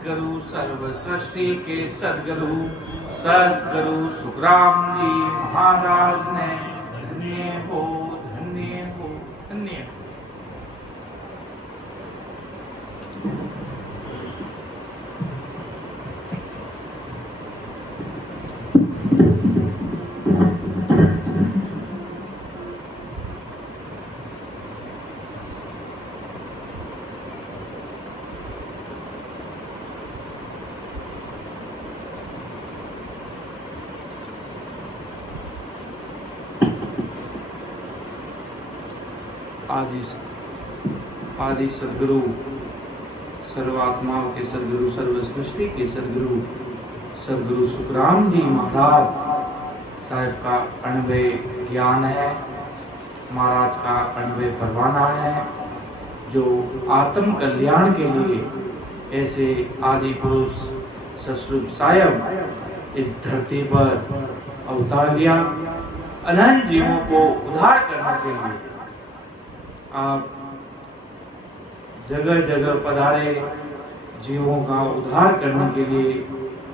सदगुरु सर्व सृष्टि के सदगुरु सुखराम जी महाराज ने धन्य हो धन्य हो धन्य हो। आदि सदगुरु सर्वात्माओं के सदगुरु सर्व सृष्टि के सदगुरु सुखराम जी महाराज साहब का अनवय ज्ञान है, महाराज का अनवय परवाना है, जो आत्म कल्याण के लिए ऐसे आदि पुरुष ससुर साहब इस धरती पर अवतार लिया अनंत जीवों को उद्धार करने के लिए। आप जगह जगह पधारे जीवों का उद्धार करने के लिए,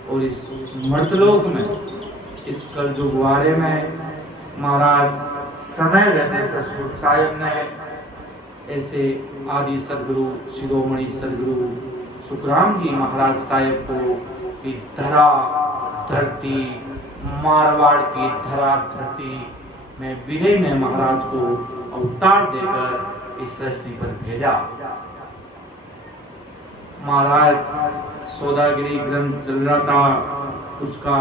और इस मर्तलोक में इस कलयुग वारे में महाराज समय रहते ससुर साहब ने ऐसे आदि सदगुरु शिरोमणि सदगुरु सुखराम जी महाराज साहब को इस धरा धरती मारवाड़ की धरा धरती में विनय में महाराज को अवतार देकर इस सृष्टि पर भेजा। महाराज सौदागिरी ग्रंथ चल रहा था, उसका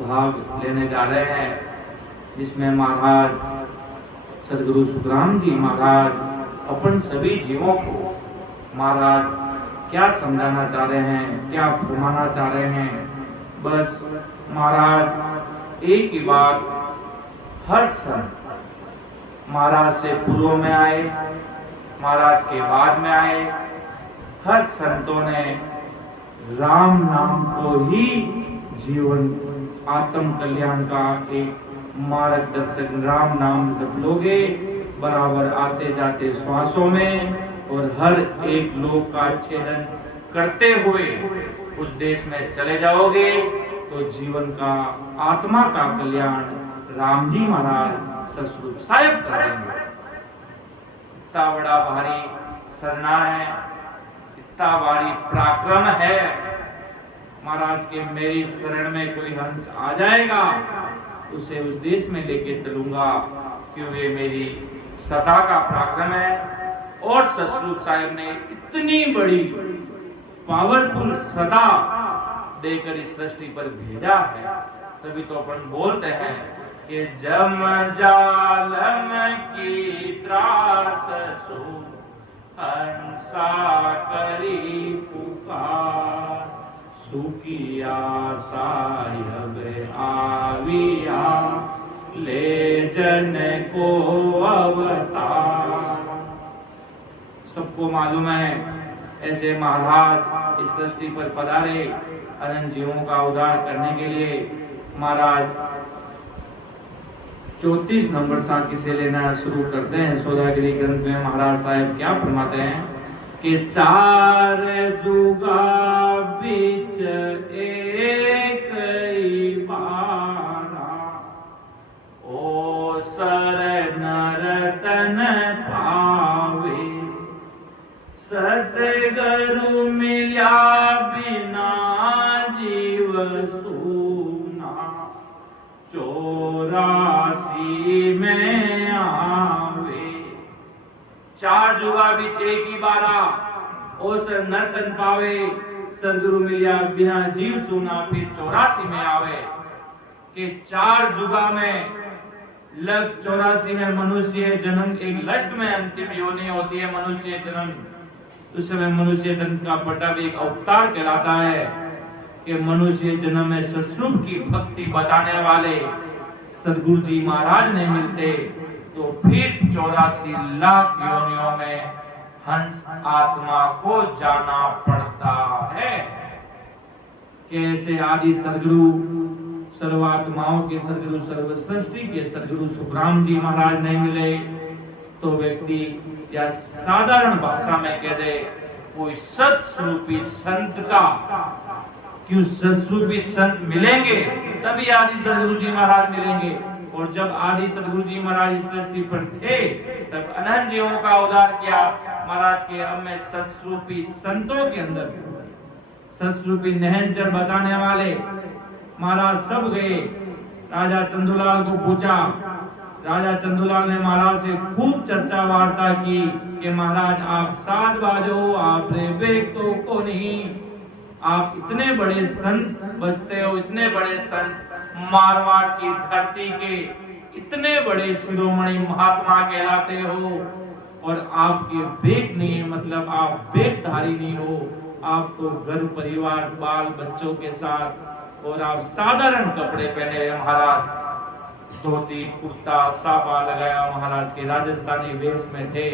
भाग लेने जा रहे हैं, जिसमें महाराज सदगुरु सुखराम जी महाराज अपन सभी जीवों को महाराज क्या समझाना चाह रहे हैं, क्या फरमाना चाह रहे हैं। बस महाराज एक ही बात, हर संत महाराज से पूर्व में आए, महाराज के बाद में आए, हर संतों ने राम नाम को ही जीवन आत्म कल्याण का एक मार्गदर्शक, राम नाम जप लोगे बराबर आते जाते श्वासों में, और हर एक लोक का छेदन करते हुए उस देश में चले जाओगे तो जीवन का आत्मा का कल्याण राम जी महाराज ससुर साहब करेंगे। इतना बड़ा भारी सरना है, इतना भारी पराक्रम है महाराज के, मेरी शरण में कोई हंस आ जाएगा उसे उस देश में लेके चलूंगा, क्यों ये मेरी सदा का पराक्रम है। और ससुर साहब ने इतनी बड़ी पावरफुल सदा देकर इस सृष्टि पर भेजा है, तभी तो अपन बोलते हैं कि जम जालम की त्रास सो हंसा करी पुकार, सुकिया साहिब आविया ले जन को अवतार। सबको मालूम है ऐसे महाराज इस सृष्टि पर पधारे अनंत जीवों का उद्धार करने के लिए। महाराज 34 नंबर साखी से लेना शुरू करते हैं। सौदागिरी ग्रंथ में महाराज साहब क्या फरमाते हैं कि चार जुगा बीच एक ही बारा, ओ शरण रतन पावे, सतगुरु मिला बिना जीव सूना, 84 में आवे। चार जुगा बीच एक ही बारा, ओस नर्तन पावे, सदगुरु मिलिया बिना जीव सूना, फिर 84 में आवे। कि चार जुगा में लग 84 में मनुष्य जन्म, एक लस्ट में अंतिम योनि होती है मनुष्य जन्म। उस समय मनुष्य जन्म का पट्टा भी एक अवतार कहलाता है कि मनुष्य जन्म में ससुर की भक्ति बताने वाले सदगुरु जी महाराज ने मिलते तो फिर 84 लाख योनियों में हंस आत्मा को जाना पड़ता है। कैसे आदि सदगुरु सर्वात्माओं के सदगुरु सर्व सृष्टि के सदगुरु सुखराम जी महाराज नहीं मिले तो व्यक्ति या साधारण भाषा में कह दे कोई सत्स्वरूपी संत का, क्यों सत्स्वरूपी संत मिलेंगे तभी आदि सदगुरु जी महाराज मिलेंगे। और जब आदि सदगुरु जी महाराज इस सृष्टि पर थे तब अनंत जीवों का उद्धार किया महाराज के। अब मैं सत्स्वरूपी संतों के अंदर सत्स्वरूपी नहनचर बताने वाले महाराज सब गए। राजा चंदूलाल को पूछा, राजा चंदूलाल ने महाराज से खूब चर्चा वार्ता की कि महाराज आप साध बाजो, आप रे बेग तो को नहीं, आप इतने बड़े संत बसते हो, इतने बड़े संत मारवाड़ की धरती के इतने बड़े शिरोमणि महात्मा कहलाते हो, और आपके बेग नहीं, मतलब आप बेगधारी नहीं हो, आप तो घर परिवार बाल बच्चों के साथ, और आप साधारण कपड़े पहने हुए महाराज, धोती कुर्ता साफा लगाया महाराज के राजस्थानी वेश में थे,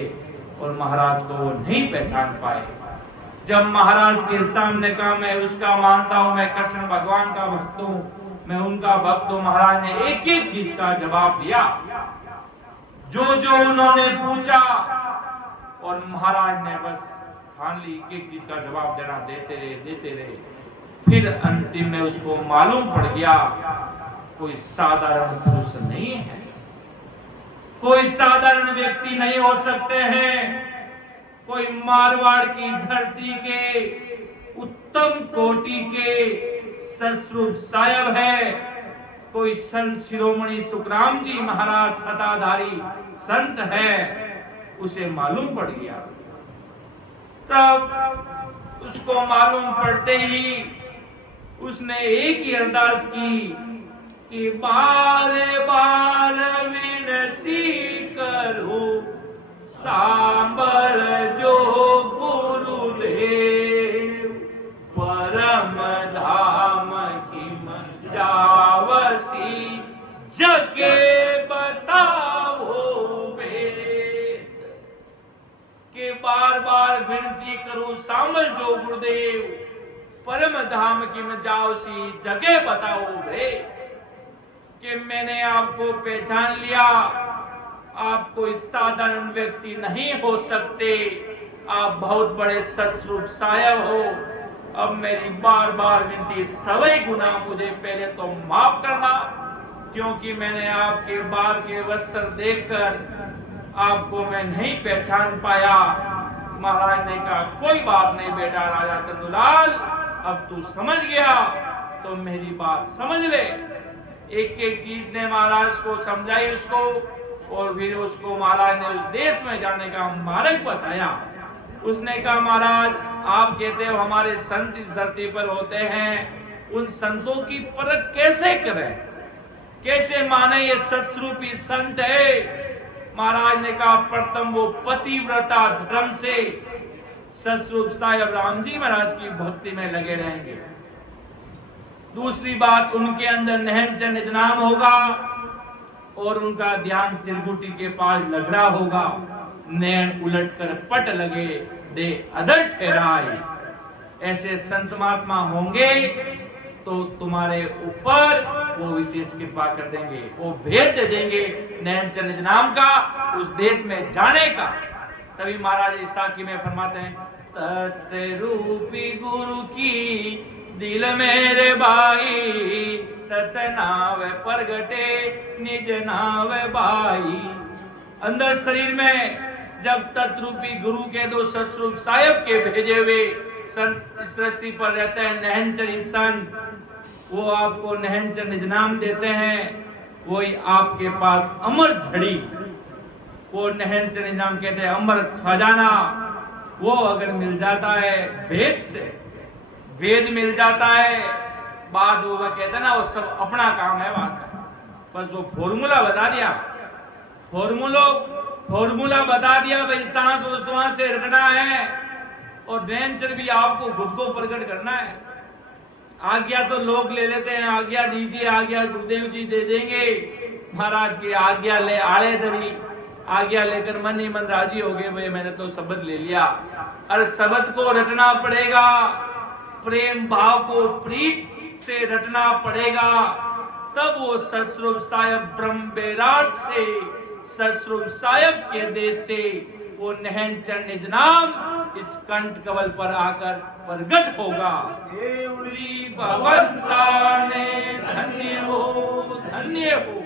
और महाराज को वो नहीं पहचान पाए। जब महाराज के सामने कहा मैं उसका मानता हूं, मैं कृष्ण भगवान का भक्त हूं, मैं उनका भक्त हूं, महाराज ने एक एक चीज का जवाब दिया जो जो उन्होंने पूछा, और महाराज ने बस ठान ली एक एक चीज का जवाब देना, देते रहे। फिर अंतिम में उसको मालूम पड़ गया कोई साधारण पुरुष नहीं है, कोई साधारण व्यक्ति नहीं हो सकते हैं, कोई मारवाड़ की धरती के उत्तम कोटि के सत्स्वरूप साहेब है, कोई संत शिरोमणि सुखराम जी महाराज सताधारी संत है, उसे मालूम पड़ गया। तब उसको मालूम पड़ते ही उसने एक ही अरदास की कि बार बार विनती करो सांबर जो गुरुदेव, परम धाम की जावसी जगे बताओ वेद, के बार बार विनती करूं सांबर जो गुरुदेव, परम धाम की में जाओ सी जगह बताओ वेद, कि मैंने आपको पहचान लिया, आप कोई साधारण व्यक्ति नहीं हो सकते, आप बहुत बड़े सत्स्वरूप साहेब हो। अब मेरी बार बार विनती, सवै गुना मुझे पहले तो माफ करना, क्योंकि मैंने आपके बाल के वस्त्र देखकर आपको मैं नहीं पहचान पाया। महाराज ने कहा कोई बात नहीं बेटा राजा चंदूलाल, अब तू समझ गया तो मेरी बात समझ ले। एक एक चीज ने महाराज को समझाई उसको, और फिर उसको महाराज ने उस देश में जाने का मार्ग बताया। उसने कहा महाराज आप कहते हो हमारे संत इस धरती पर होते हैं, उन संतों की परख कैसे करें, कैसे माने ये सत्स्वरूपी संत है। महाराज ने कहा प्रथम वो पतिव्रता धर्म से सत्स्वरूप साहेब राम जी महाराज की भक्ति में लगे रहेंगे। दूसरी बात उनके अंदर नहनचर निजनाम होगा, और उनका ध्यान त्रिकुटी के पास लग रहा होगा, नैन उलट कर पट लगे दे अदर ठहराए। ऐसे संत महात्मा होंगे तो तुम्हारे ऊपर वो विशेष कृपा कर देंगे, वो भेद दे देंगे नैनचर निजनाम का, उस देश में जाने का। तभी महाराज ईसाकी में फरमाते हैं तत्रूपी गुरु की दिल मेरे भाई, तत नाव प्रगटे निज नाव भाई। अंदर शरीर में जब तत्रूपी गुरु के दो सत्स्वरूप साहेब के भेजे हुए संत इस सृष्टि पर रहते हैं, नहनचरी संत, वो आपको नहनचर निजनाम देते हैं। वही आपके पास अमर झड़ी, वो नहनचर निजनाम कहते हैं अमर खजाना, वो अगर मिल जाता है भेद से, भेद मिल जाता है, बाद वो कहते हैं ना वो सब अपना काम है वहां का, बस वो फॉर्मूला बता दिया, फॉर्मूला बता दिया भाई सांस और श्वास से रखना है, और नैनचर भी आपको खुद को प्रकट करना है। आज्ञा तो लोग ले लेते हैं, आज्ञा दीजिए, आज्ञा गुरुदेव जी दे देंगे, महाराज की आज्ञा ले आड़े धरी, आज्ञा लेकर मन ही मन राजी हो गए भाई मैंने तो शब्द ले लिया। अरे शब्द को रटना पड़ेगा, प्रेम भाव को प्रीत से रटना पड़ेगा, तब वो सत्स्वरूप साहेब ब्रह्म बैराज से, सत्स्वरूप साहेब के देश से वो नहनचर निज नाम इस कंठ कवल पर आकर प्रगट होगा। एवरी भगवंताने धन्य हो, धन्य हो।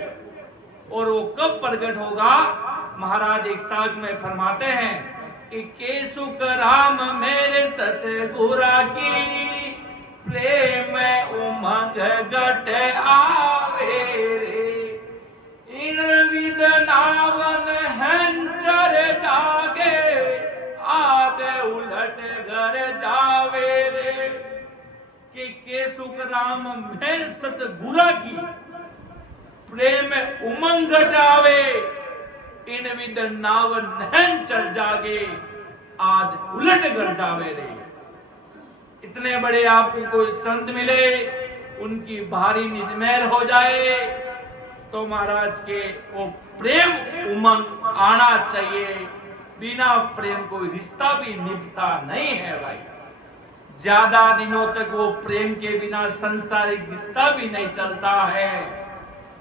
और वो कब प्रगट होगा? महाराज एक साथ में फरमाते हैं कि केसुक राम मेरे सतगुरा की प्रेम उमंग घट आवे रे। इन विद नावन हंचर जागे आद उलट घर जावे रे। कि केसुक राम मेरे सतगुरा की प्रेम उमंग जावे इन विद नावन नहन चढ़ जागे आज उलट कर जावे रे। इतने बड़े आपको कोई संत मिले, उनकी भारी निजमेर हो जाए तो महाराज के वो प्रेम उमंग आना चाहिए। बिना प्रेम कोई रिश्ता भी निभता नहीं है भाई। ज्यादा दिनों तक वो प्रेम के बिना संसारिक रिश्ता भी नहीं चलता है।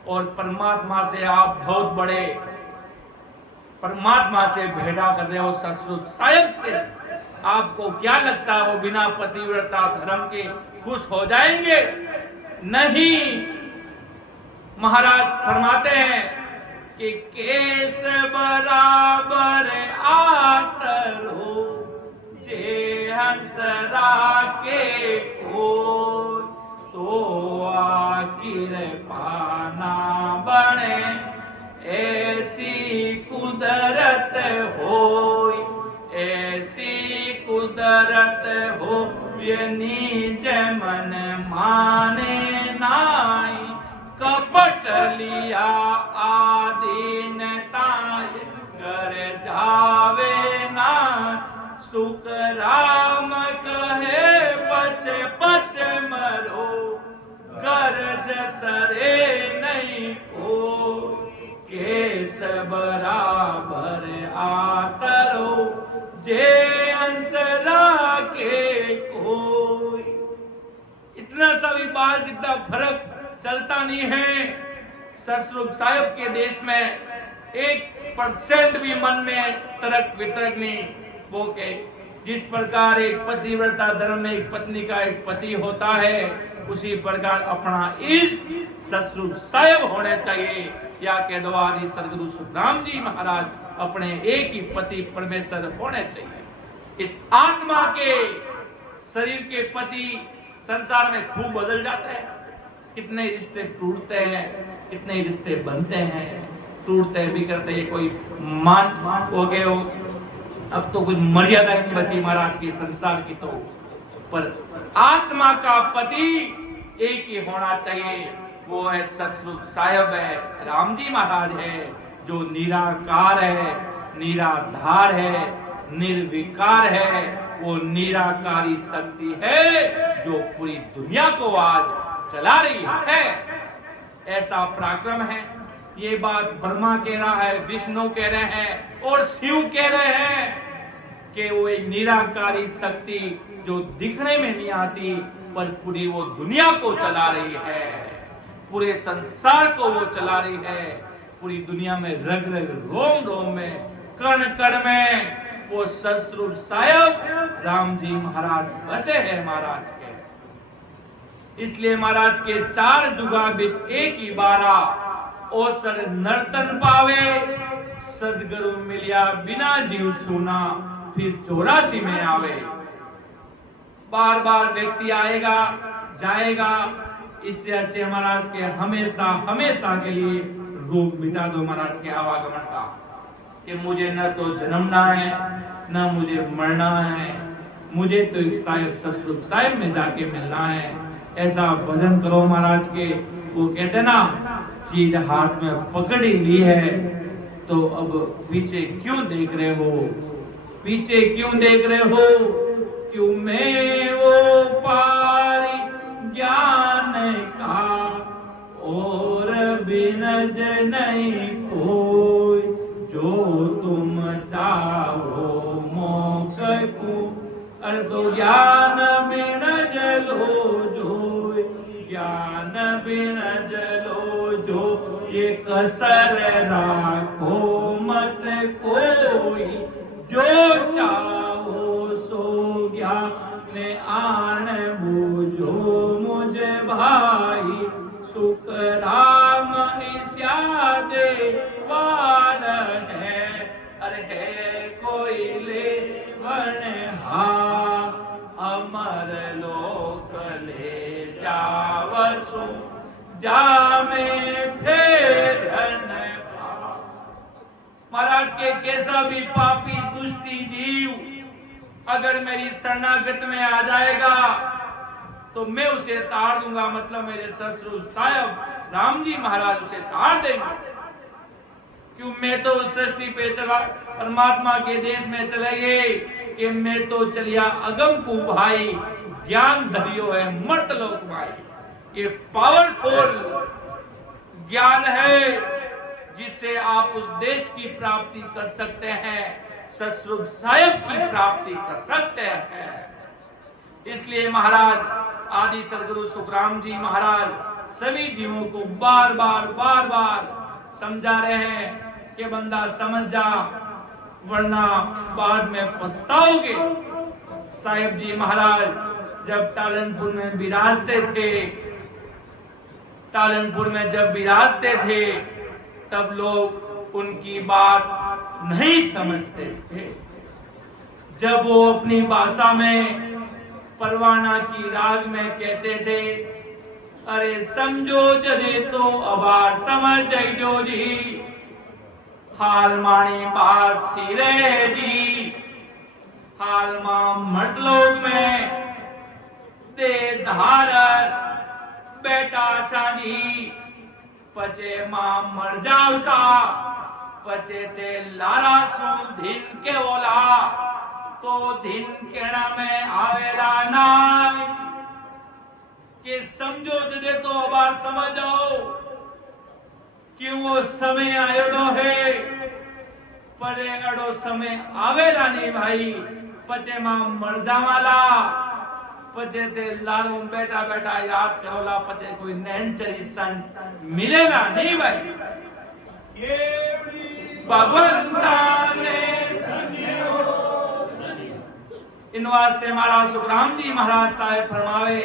और परमात्मा से आप बहुत बड़े परमात्मा से भेड़ा कर रहे हो ससुर साहिब से, आपको क्या लगता है वो बिना पतिव्रता धर्म के खुश हो जाएंगे? नहीं। महाराज फरमाते हैं कि केस बराबर आतर हो जे हंसरा के को तो आखिर पाना बने ऐसी कुदरत होई, ऐसी कुदरत हो ये निज मन माने नाई। कपट लिया आदीन ताय कर जावे ना। सुख राम कहे पच पच मरो गरज सरे नहीं को। केस बराबर आतरो जे अंसरा के कोई। इतना सा भी बाल जितना फर्क चलता नहीं है। ससुर साहिब के देश में 1% भी मन में तर्क वितर्क नहीं। वो के जिस प्रकार एक पतिव्रता धर्म में एक पत्नी का एक पति होता है, उसी प्रकार अपना इष्ट ससुर साहिब होने चाहिए। या कह दो आदि सदगुरु सुखराम जी महाराज अपने एक ही पति परमेश्वर होने चाहिए। इस आत्मा के शरीर के पति संसार में खूब बदल जाते हैं। कितने रिश्ते टूटते हैं, कितने रिश्ते बनते हैं, टूटते भी करते हैं। कोई मान हो गए हो, अब तो कुछ मर्यादा नहीं बची महाराज की संसार की। तो पर आत्मा का पति एक ही होना चाहिए। वो है ससुर साहिब है, राम जी महाराज है, जो निराकार है, निराधार है, निर्विकार है। वो निराकारी शक्ति है जो पूरी दुनिया को आज चला रही है। ऐसा पराक्रम है। ये बात ब्रह्मा कह रहा है, विष्णु कह रहे हैं और शिव कह रहे हैं कि वो एक निराकारी शक्ति जो दिखने में नहीं आती पर पूरी वो दुनिया को चला रही है, पूरे संसार को वो चला रही है। पूरी दुनिया में रग रग रोम रोम में कण कण में वो ससुर साहिब राम जी महाराज बसे हैं महाराज के। इसलिए महाराज के 4 जुगा बिच एक ही बारा ओसर नर्तन पावे। सदगुरु मिलिया बिना जीव सुना फिर 84 में आवे। बार बार व्यक्ति आएगा जाएगा, इससे अच्छे महाराज के हमेशा हमेशा के लिए रोग मिटा दो महाराज के आवागमन का। कि मुझे न तो जन्मना है न मुझे मरना है, मुझे तो एक साहिब ससुर साहिब में जाके मिलना है। ऐसा भजन करो महाराज के। वो कहते ना, चीज हाथ में पकड़ ही ली है तो अब पीछे क्यों देख रहे हो, पीछे क्यों देख रहे हो। क्यों मैं वो पारी ज्ञान का और बिनज नहीं कोई। जो तुम चाहो मोक्ष को अर तो ज्ञान बिनज लो जो, ज्ञान बिनज लो जो। ये कसर राखो मत कोई, जो चाहो सो ज्ञान आन बूझो मुझे भाई सुख राम दे वाल है अरे है कोई ले वन हा अमर लोक ले जावसु जामे फेरन। महाराज के कैसा भी पापी दुष्टी जीव अगर मेरी शरणागत में आ जाएगा तो मैं उसे तार दूंगा, मतलब मेरे ससुर साहब राम जी महाराज उसे तार देंगे। क्यों? मैं तो सृष्टि पे चला, परमात्मा के देश में चले गए कि मैं तो चलिया अगम को भाई ज्ञान धरियो है मर्त लोक भाई। ये पावरफुल ज्ञान है जिससे आप उस देश की प्राप्ति कर सकते हैं, ससुर साहब की प्राप्ति कर सकते हैं। इसलिए महाराज आदि सदगुरु सुखराम जी महाराज सभी जीवों को बार बार समझा रहे हैं कि बंदा समझ जा वरना बाद में पछताओगे। साहेब जी महाराज जब टालनपुर में विराजते थे तब लोग उनकी बात नहीं समझते थे। जब वो अपनी भाषा में परवाना की राग में कहते थे अरे समझो जरे तो अबार समझ जो जी हाल माणी बास रे जी हाल मां मटलोग में दे धार बेटा चांदी पचे मां मर जाओ सा पचे ते लारा सु दिन के ओला तो दिन केड़ा में आवेला ना कि समझो जदे तो अब समझो कि वो समय आयो है पर अड़ो समय आवेला नहीं भाई पचे मां मर जावाला पचे ते लालू बेटा बेटा याद करोला पचे कोई नैनचरी सन मिलेगा नहीं भाई। ये भगवंता ने इन वास्ते महाराज सुखराम जी महाराज साहेब फरमावे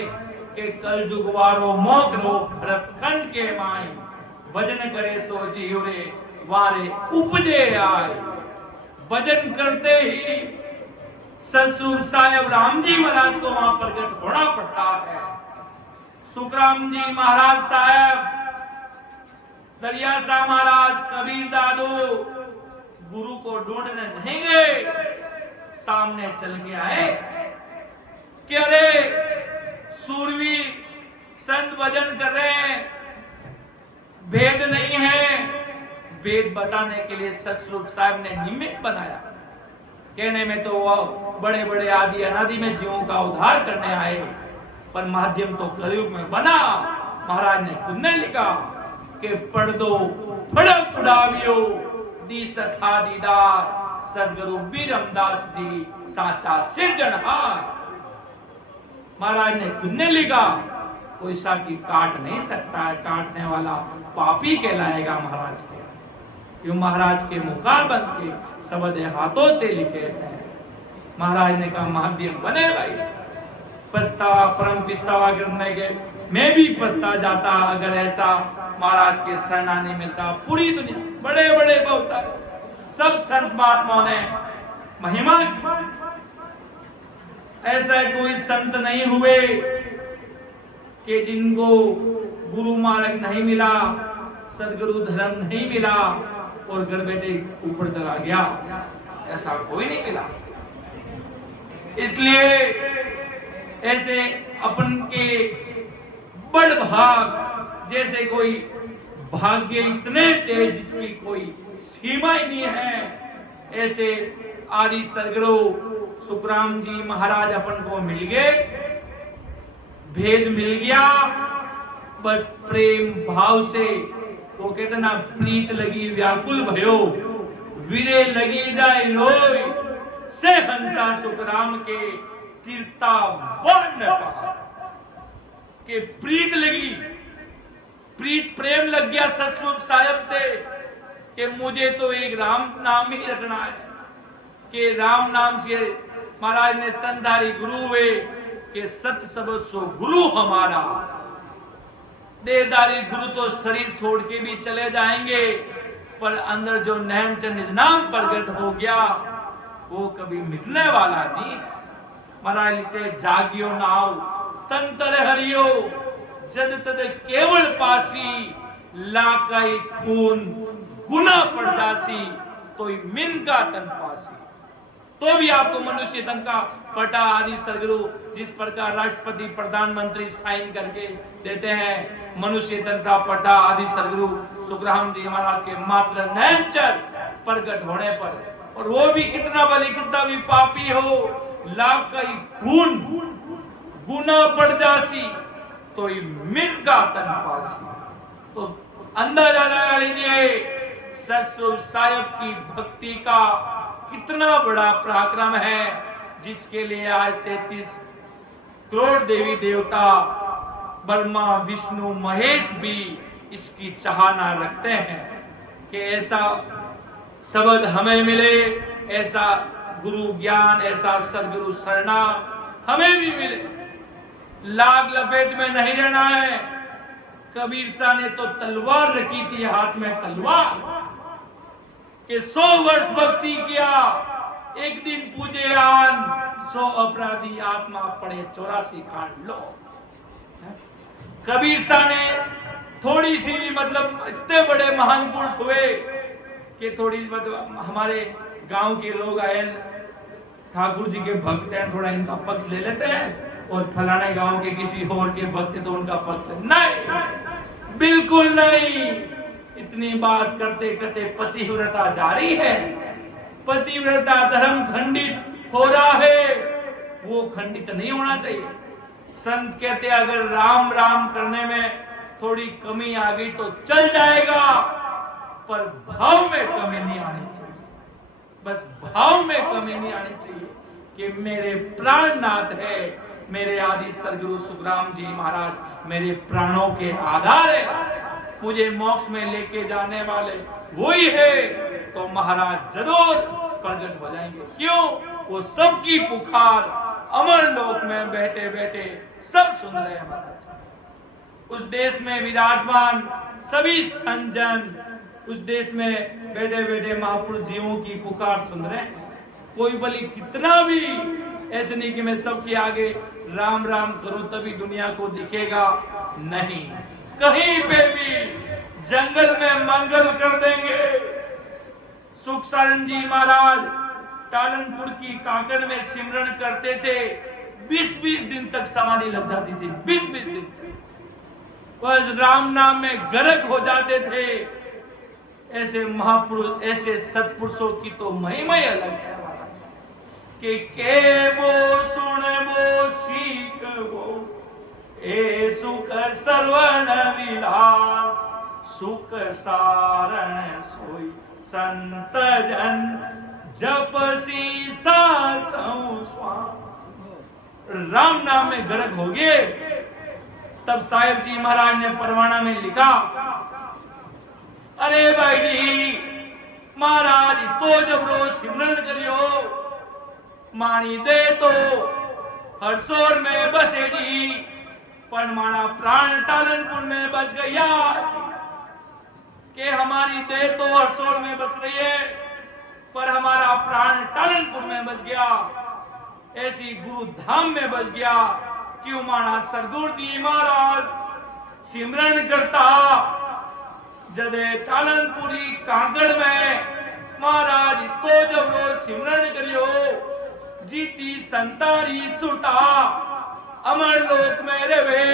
के कल जुग वारो मोक रो भरत खंड के माई भजन करे सो जीव रे वारे उपजे आए। भजन करते ही ससुर साहेब राम जी महाराज को वहां प्रकट होना पड़ता है। सुखराम जी महाराज साहेब दरिया साहब महाराज कबीर दादू गुरु को ढूंढने नहीं गए, सामने चल के आए कि अरे सूरवीर संत भजन कर रहे हैं, भेद नहीं है। वेद बताने के लिए सतस्वरूप साहब ने निमित्त बनाया। कहने में तो वो बड़े बड़े आदि अनादि में जीवों का उद्धार करने आए, पर माध्यम तो कलयुग में बना। महाराज ने खुद ने लिखा कि पढ़ दो फड़क उड़ावियो दी सथा दीदार सदगुरु बीरमदास दी साचा सिरजनहार। महाराज ने खुद ने लिखा कोई साकी काट नहीं सकता है, काटने वाला पापी कहलाएगा महाराज के। क्यों? महाराज के मुखार बंद के शब्द हाथों से लिखे हैं। महाराज ने कहा माध्यम बने भाई। पछतावा परम पिछतावा करने के मैं भी पछता जाता अगर ऐसा महाराज के शरणा नहीं मिलता। पूरी दुनिया बड़े बड़े बहुत सब संत महात्माओं ने महिमा, ऐसा कोई संत नहीं हुए कि जिनको गुरु मार्ग नहीं मिला, सदगुरु धर्म नहीं मिला और घर बैठे ऊपर चला गया, ऐसा कोई नहीं मिला। इसलिए ऐसे अपन के बड़ भाग जैसे कोई भाग्य इतने तेज जिसकी कोई सीमा ही नहीं है, ऐसे आदि सदगुरु सुखराम जी महाराज अपन को मिल गए। भेद मिल गया, बस प्रेम भाव से। वो कहते ना प्रीत लगी व्याकुल भयो वीरे लगी जाए लोई से हंसा सुखराम के तीर्था वर्ण पहा। के प्रीत लगी, प्रीत प्रेम लग गया सतस्वरूप साहब से कि मुझे तो एक राम नाम ही रटना है, कि राम नाम से महाराज ने तनधारी गुरु हुए कि सत सबद सो गुरु हमारा। देहधारी गुरु तो शरीर छोड़ के भी चले जाएंगे, पर अंदर जो नैन च निज नाम प्रगट हो गया वो कभी मिटने वाला नहीं। महाराज लिखते जागियो नाव तंतर हरियो जद तद केवल पासी लाकाई खून गुना पड़दासी तो मिन का तन पासी। तो भी आपको मनुष्य तन का पटा आदि सदगुरु जिस प्रकार राष्ट्रपति प्रधानमंत्री साइन करके देते हैं, मनुष्य तन का पटा आदि सदगुरु सुखराम जी महाराज के मात्र नैनचर प्रकट होने पर, और वो भी कितना भले कितना भी पापी हो, लाकाई खून गुना पड़ जासी तो मिन का तन पासी। तो अंदाजा लगा लीजिए सतस्वरूप साहिब की भक्ति का कितना बड़ा पराक्रम है, जिसके लिए आज 33 करोड़ देवी देवता ब्रह्मा विष्णु महेश भी इसकी चाहना रखते हैं कि ऐसा शब्द हमें मिले, ऐसा गुरु ज्ञान, ऐसा सदगुरु शरणा हमें भी मिले। लाग लपेट में नहीं रहना है। कबीर साहब ने तो तलवार रखी थी हाथ में, तलवार कि 100 वर्ष भक्ति किया, एक दिन पूजे आन, 100 अपराधी आत्मा पड़े 84 कांड लो। कबीर साहब ने थोड़ी सी भी मतलब इतने बड़े महान पुरुष हुए कि थोड़ी मतलब हमारे गांव के लोग आए, ठाकुर जी के भक्त हैं, थोड़ा इनका पक्ष ले लेते हैं, और फलाने गांव के किसी और के भक्त तो उनका पक्ष नहीं, बिल्कुल नहीं। इतनी बात करते करते पतिव्रता जारी है, पतिव्रता धर्म खंडित हो रहा है, वो खंडित नहीं होना चाहिए। संत कहते अगर राम राम करने में थोड़ी कमी आ गई तो चल जाएगा, पर भाव में कमी नहीं आनी चाहिए। बस भाव में कमी नहीं आनी चाहिए कि मेरे प्राणनाथ है, मेरे आदि सदगुरु सुखराम जी महाराज मेरे प्राणों के आधार है, मुझे मोक्ष में लेके जाने वाले वही है, तो महाराज जरूर प्रकट हो जाएंगे। क्यों? वो सबकी पुकार अमर लोक में बैठे बैठे सब सुन रहे हैं महाराज। उस देश में विराजमान सभी संजन उस देश में बैठे बैठे महापुरुष जीवों की पुकार सुन रहे हैं। कोई भली कितना भी ऐसे नहीं कि मैं सबके आगे राम राम करूं तभी दुनिया को दिखेगा, नहीं। कहीं पे भी जंगल में मंगल कर देंगे। सुखसारण जी महाराज टालनपुर की काकड़ में सिमरन करते थे, 20-20 दिन तक समाधि लग जाती थी, 20-20 दिन बस राम नाम में गर्क हो जाते थे। ऐसे महापुरुष, ऐसे सत्पुरुषों की तो महिमा ही अलग है कि के वो सुन वो सीख वो ए सुख सर्वण विलास सुख सारण सोई संत जन जप सा राम नाम में गर्क हो गए। तब साहिब जी महाराज ने परवाना में लिखा, अरे भाई जी महाराज तो जब रोज सिमरन करियो मानी दे तो हरसोर में बसेगी, पर माना प्राण टालनपुर में बच गया कि हमारी देह तो हरसोर में बस रही है, पर हमारा प्राण टालनपुर में बच गया, ऐसी गुरु धाम में बच गया। क्यों? माना सदगुरु जी महाराज सिमरन करता जदे टालनपुरी कांगड़ में महाराज तो जब रोज सिमरन करियो जीती संतारी सुरता अमर लोक में रवे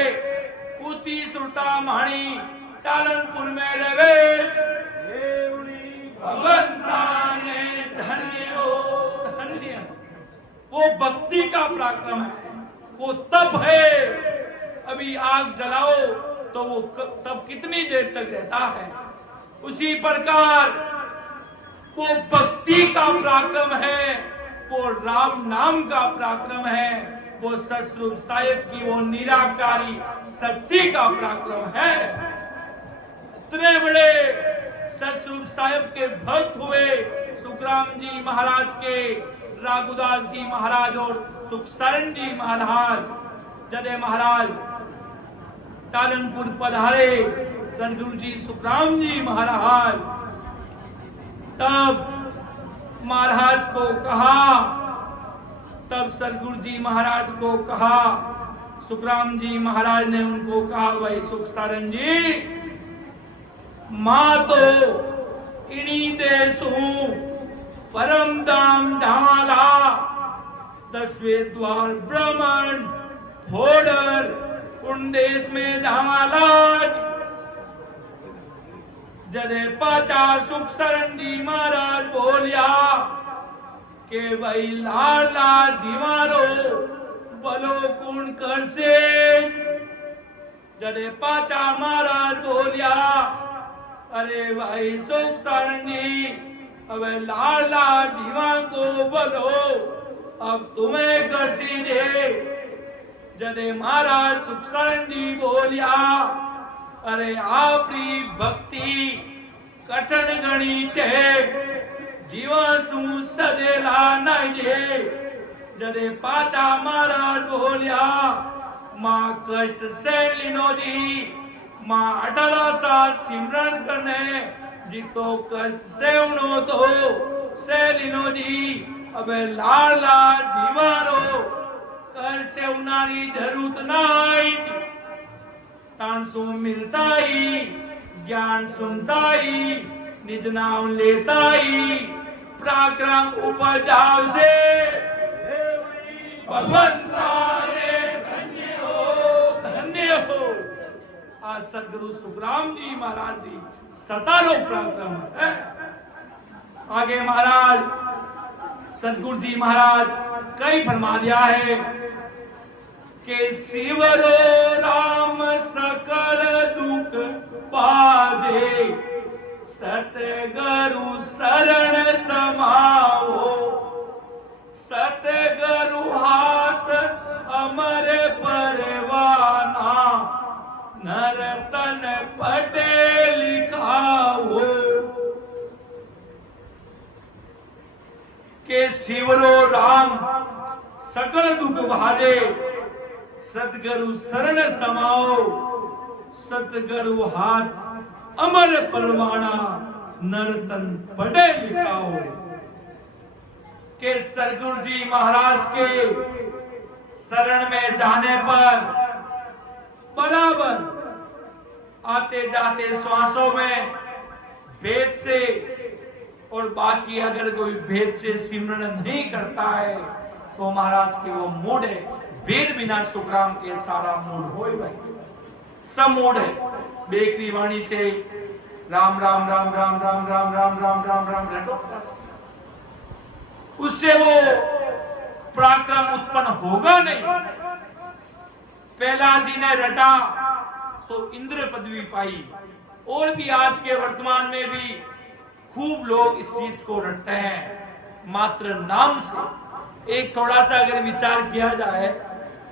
उती सुरता माणी टालनपुर में रवे भगवंता ने धन्य हो धन्य। वो भक्ति का पराक्रम है, वो तप है। अभी आग जलाओ तो वो तब कितनी देर तक रहता है, उसी प्रकार वो भक्ति का पराक्रम है, वो राम नाम का पराक्रम है, वो सतस्वरूप साहिब की वो निराकारी शक्ति का पराक्रम है। इतने बड़े सतस्वरूप साहिब के भक्त हुए, सुखराम जी महाराज के राघुदास जी महाराज और सुखसरण जी महाराज जदे महाराज टालनपुर पधारे सदगुरु जी सुखराम जी महाराज, तब महाराज को कहा, तब सदगुरु जी महाराज को कहा, सुखराम जी महाराज ने उनको कहा, भाई सुखसरण जी, मां तो इन्हीं देश हूं परम धाम धामाला 10वें द्वार ब्राह्मण फोड़र उन देश में धामालाज जदे पाचा सुखसरण जी महाराज बोलिया के भाई लाला जीवारो बलो कौन कर से, जदे पाचा महाराज बोलिया अरे भाई सुखसरण जी अबे लाला जीवा को बोलो अब तुम्हें करसी दे, जदे महाराज सुखसरण जी बोलिया अरे आपरी भक्ति कठिन गणी छे जीवा सु सदेला नहीं, जदे पाचा महाराज बोलिया मां कष्ट से लिनो जी, मां 18 साल सिमरन करने जितो कष्ट से उनो तो से लिनो जी, अबे लाला जीवारो कर से उनारी जरूरत नहीं, तानसु मिलता ही ज्ञान सुनता ही निज नाम लेता ही पराक्रम ऊपर जाओ से भगवंता रे धन्य हो। आज सदगुरु सुखराम जी महाराज जी 17 पराक्रम है। आगे महाराज सदगुरु जी महाराज कई फरमा दिया है कि शिवरो राम सकल दुख पाजे सतगुरु शरण समाओ, सतगुरु हाथ अमर परवाना नर तन पटे लिखाओ, के शिवरो राम सकल दुख भाजे सतगुरु शरण समाओ, सतगुरु हाथ अमर परवाना नरतन पटे लिखाओ। के सतगुरु जी महाराज के शरण में जाने पर बराबर आते जाते श्वासों में भेद से और बाकी अगर कोई भेद से सिमरन नहीं करता है तो महाराज के वो मूड है, भेद बिना सुखराम के सारा मूड हो भाई, सब मूड है। बेकरी वाणी से राम राम राम राम राम राम राम राम राम राम रटो, उससे वो पराक्रम उत्पन्न होगा नहीं। पहला जी ने रटा तो इंद्र पदवी पाई, और भी आज के वर्तमान में भी खूब लोग इस चीज को रटते हैं मात्र नाम से। एक थोड़ा सा अगर विचार किया जाए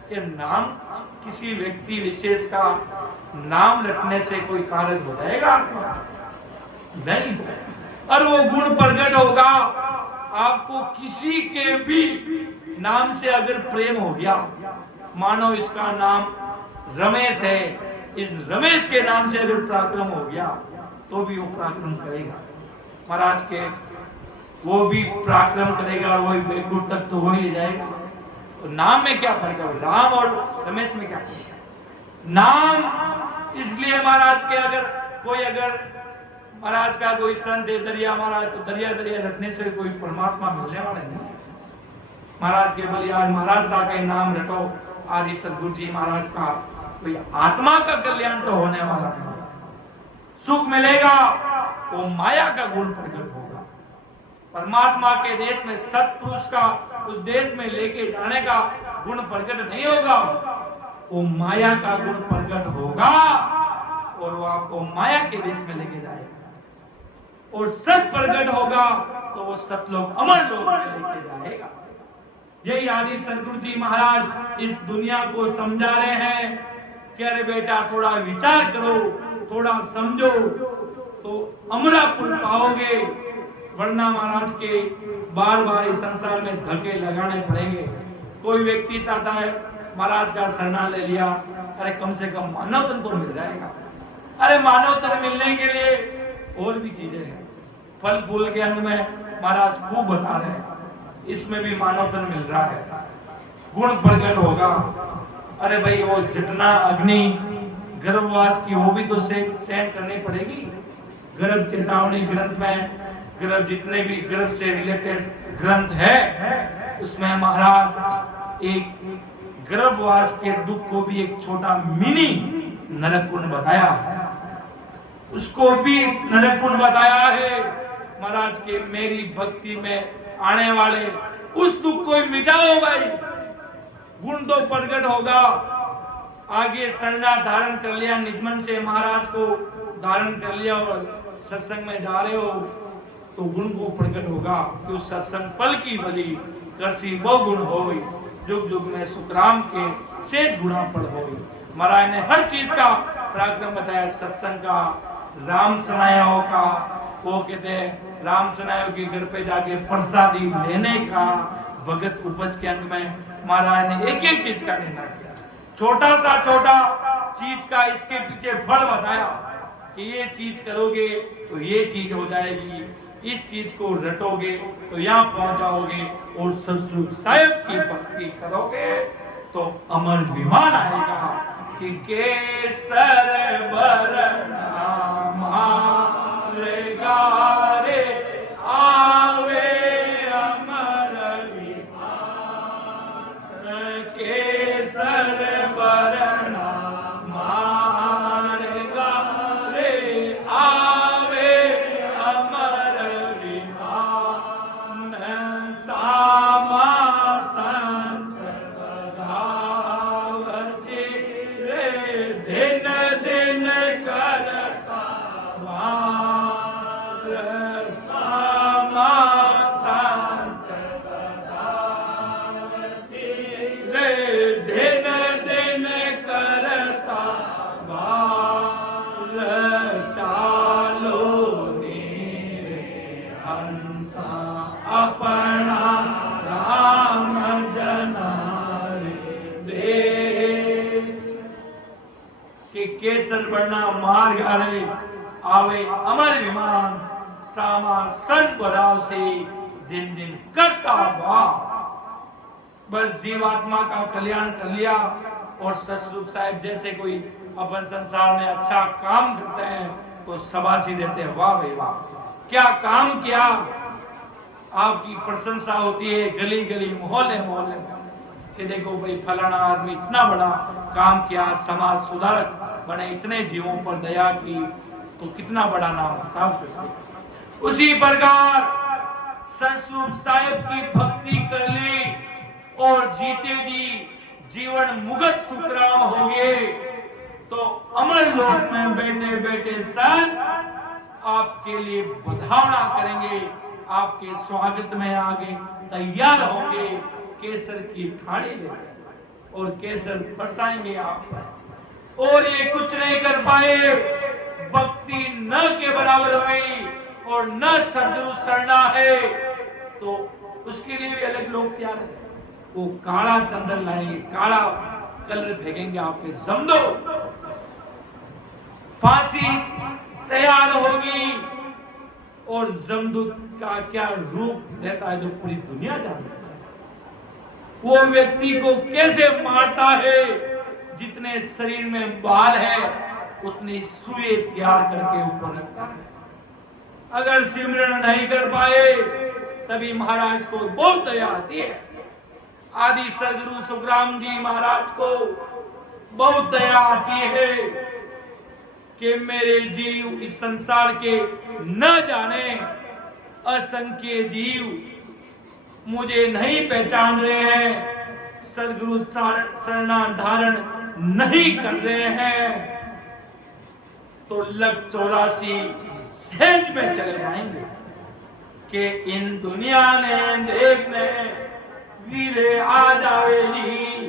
कि नाम किसी व्यक्ति विशेष का नाम रखने से कोई कार्य हो जाएगा नहीं, और वो गुण प्रकट होगा। आपको किसी के भी नाम से अगर प्रेम हो गया, मानो इसका नाम रमेश है, इस रमेश के नाम से अगर पराक्रम हो गया तो भी वो पराक्रम करेगा। महाराज के वो भी पराक्रम करेगा, वही बैकुंठ तक तो वही ले जाएगा। तो नाम में क्या फर्क है, राम और रमेश में क्या फर्क है? नाम इसलिए महाराज के अगर महाराज का कोई संत है दरिया महाराज, तो दरिया दरिया रखने से कोई परमात्मा मिलने वाले नहीं। महाराज के बलियाज महाराज सा का नाम रटो, आदि सदगुरु जी महाराज का कोई आत्मा का कल्याण तो होने वाला नहीं। सुख मिलेगा वो माया का गुण प्रकट होगा। परमात्मा के देश में सत्पुरुष का उस देश में लेके जाने का गुण प्रकट नहीं होगा, वो माया का गुण प्रकट होगा और वो आपको माया के देश में लेके जाएगा। और सत प्रकट होगा तो वो सतलोक अमर लोक में लेके जाएगा। यही आदि सदगुरु जी महाराज इस दुनिया को समझा रहे हैं कि अरे बेटा थोड़ा विचार करो, थोड़ा समझो तो अमरापुर पाओगे, वरना महाराज के बार बार इस संसार में धक्के लगाने पड़ेंगे। कोई व्यक्ति चाहता है महाराज का शरणा ले लिया, अरे कम से कम मानव तन तो मिल जाएगा। अरे मानव तन मिलने के लिए और भी चीजें हैं। फल फूल के अंग में महाराज खूब बता रहे हैं, इसमें भी मानव तन मिल रहा है, गुण प्रकट होगा। अरे भाई वो जितना अग्नि गर्भवास की वो भी तो सहन करनी पड़ेगी। गर्भ चेतावनी ग्रंथ में, गर्भ जितने भी गर्भ से रिलेटेड ग्रंथ है उसमें महाराज एक गर्भवास के दुख को भी एक छोटा मिनी नरक कुंड बताया, उसको भी नरक कुंड बताया है महाराज के। मेरी भक्ति में आने वाले उस दुख को मिटाओ भाई, गुण तो प्रकट होगा। आगे शरणा धारण कर लिया, निजमन से महाराज को धारण कर लिया और सत्संग में जा रहे हो तो गुण को प्रकट होगा कि उस सत्संग पल की बली करसी बहु गुण होई, जुग जुग में सुखराम के शेष गुणा पड़ होई। महाराज ने हर चीज का पराक्रम बताया, सत्संग का, राम सनायाओं का, वो कहते हैं राम सनायों के घर पे जाके प्रसादी लेने का, भगत उपज के अंग में महाराज ने एक एक चीज का निर्णय किया, छोटा सा छोटा चीज का इसके पीछे फल बताया कि ये चीज करोगे तो ये चीज हो जाएगी, इस चीज को रटोगे तो यहाँ पहुंच जाओगे, और ससुर साहिब की भक्ति करोगे तो अमर विमान आएगा कि केसर बरना मारेगा रे आवे अमर विमान, केसर बरना मारेगा रे आवे अमर विमान, सामा संत बधावसी रे दिन दिन करता वार, सामा संत बधावसी रे दिन दिन करता वार, चालो नीरे हंसा अपना राम जनारे देश, कि केसर वर्णा मार्ग आवे आवे अमर विमान, सामा संत बधाव से दिन दिन करता वाह। बस जीवात्मा का कल्याण कर लिया और ससुर साहब जैसे कोई अपन संसार में अच्छा काम करते हैं तो शाबाशी देते हैं, वाह भाई वाह क्या काम किया, आपकी प्रशंसा होती है गली गली मोहल्ले मोहल्ले में कि देखो भाई फलाना आदमी इतना बड़ा काम किया, समाज सुधारक बने, इतने जीवों पर दया की, तो कितना बड़ा नाम होता है। उसी प्रकार ससुर साहिब की भक्ति कर ली और जीते जी जीवन मुगत सुखराम होंगे तो अमर लोक में बैठे बैठे संत आपके लिए बधावना करेंगे, आपके स्वागत में आगे तैयार होंगे, केसर की थाली लेकर और केसर बरसाएंगे आप पर। और ये कुछ नहीं कर पाए, भक्ति न के बराबर हुई और न सदगुरु शरणा है तो उसके लिए भी अलग लोग तैयार है। वो काला चंदन लाएंगे, काला कलर फेंकेंगे आप पे, समझो फांसी तैयार होगी। और जमदूत का क्या रूप रहता है जो पूरी दुनिया जानती है। वो व्यक्ति को कैसे मारता है, जितने शरीर में बाल है उतनी सुई तैयार करके ऊपर रखता है। अगर सिमरन नहीं कर पाए तभी महाराज को बहुत दया आती है। आदि सदगुरु सुखराम जी महाराज को बहुत दया आती है कि मेरे जीव इस संसार के न जाने असंख्य जीव मुझे नहीं पहचान रहे हैं, सदगुरु शरणा धारण नहीं कर रहे हैं तो 184 सहज में चले जाएंगे कि इन दुनिया ने देखने वीरे आ जावेली,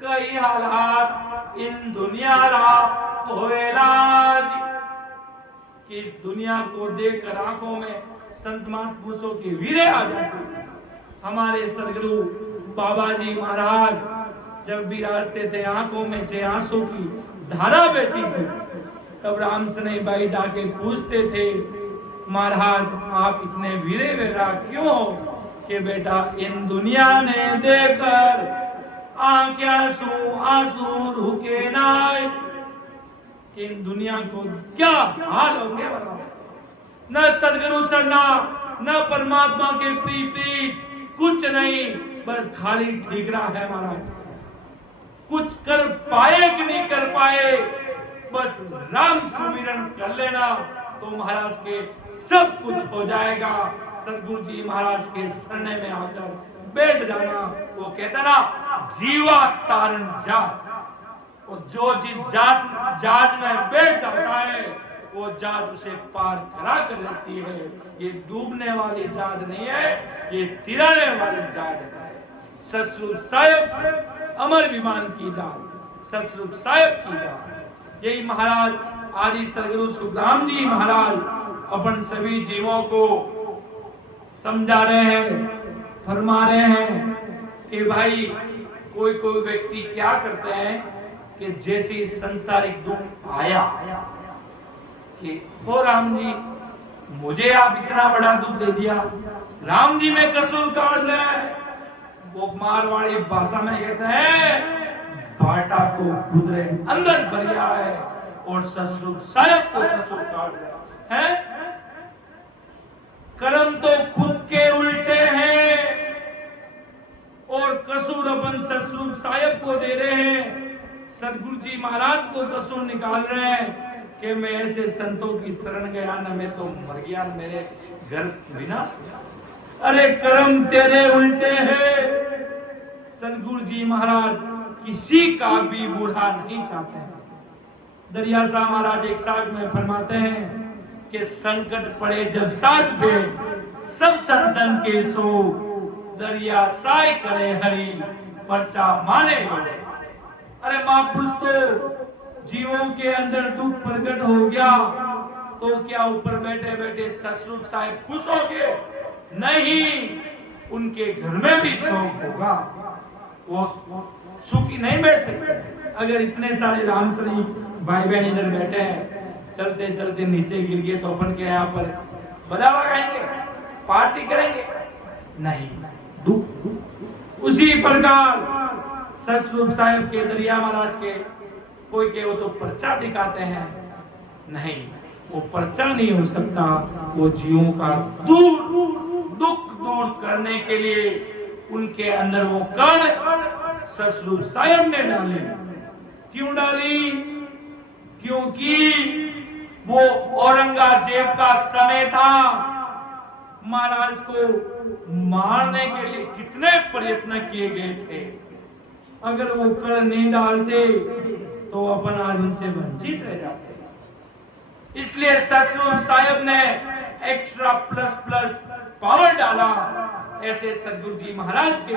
कई हालात इन दुनिया रा होएला। कि इस दुनिया को देखकर आंखों में संत महापुरुषों के वीरे आ जाते थे। हमारे सदगुरु बाबा जी महाराज जब विराजते थे, आंखों में से आंसू की धारा बहती थी, तब राम सनेही भाई जाके पूछते थे, महाराज आप इतने वीरे वीरा क्यों हो? कि बेटा इन दुनिया ने देकर आंसू आंसू रुके ना, इन दुनिया को क्या हाल होंगे महाराज। न सदगुरु सरना, न परमात्मा के प्रीत कुछ नहीं, बस खाली ठीकरा है महाराज। कुछ कर पाए कि नहीं कर पाए, बस राम सुमिरन कर लेना तो महाराज के सब कुछ हो जाएगा। सदगुरु जी महाराज के शरण में आकर बैठ जाना। वो कहता ना, जीवा तारण जात, और जो जिस जहाज में बैठ जाता है वो जहाज उसे पार करा कर देती है। ये डूबने वाली जहाज नहीं है, ये तिराने वाली जहाज है। सतस्वरूप साहिब अमर विमान की जहाज, सतस्वरूप साहिब की जहाज। यही महाराज आदि सदगुरु सुखराम जी महाराज अपन सभी जीवों को समझा रहे हैं, फरमा रहे हैं कि भाई कोई कोई व्यक्ति क्या करते हैं कि जैसे संसारिक दुख आया कि हो राम जी मुझे आप इतना बड़ा दुख दे दिया, राम जी में कसूर काट ले। वो मारवाड़ी भाषा में कहते हैं बाटा को खुदरे अंदर भरिया है और ससुर साहब को कसूर काट रहे हैं। कर्म तो खुद के उल्टे हैं और कसूर अपन ससुर साहब को दे रहे हैं। सदगुरु जी महाराज को कसूर निकाल रहे हैं कि मैं ऐसे संतों की शरण गया ना, मैं तो मर गया, मेरे घर विनाश हुआ। अरे कर्म तेरे उल्टे हैं। सदगुरु जी महाराज किसी का भी बुरा नहीं चाहते हैं। दरिया साहब महाराज एक साथ में फरमाते हैं कि संकट पड़े जब साथ में सब संतन के सो, दरिया साय करे हरि परचा माने लो। अरे महापुरुष तो जीवों के अंदर दुख प्रकट हो गया तो क्या ऊपर बैठे बैठे ससुर साहब खुश हो गए? नहीं, उनके घर में भी शोक होगा, वो सुखी नहीं बैठ सकते। अगर इतने सारे राम सनेही भाई बहन इधर बैठे हैं, चलते चलते नीचे गिर गए तो अपन के यहाँ पर बधावा गाएंगे, पार्टी करेंगे? नहीं, दुख। उसी प्रकार सतस्वरूप साहिब के दरिया महाराज के कोई के वो तो पर्चा दिखाते हैं, नहीं, वो पर्चा नहीं हो सकता। वो जीवों का दुख दूर करने के लिए उनके अंदर वो कण सतस्वरूप साहिब ने डाली। क्यों डाली? क्योंकि वो औरंगजेब का समय था, महाराज को मारने के लिए कितने प्रयत्न किए गए थे। अगर वो कण नहीं डालते तो अपन आज उनसे वंचित रह जाते। इसलिए सतस्वरूप साहिब ने एक्स्ट्रा प्लस पावर डाला ऐसे सदगुरु जी महाराज के।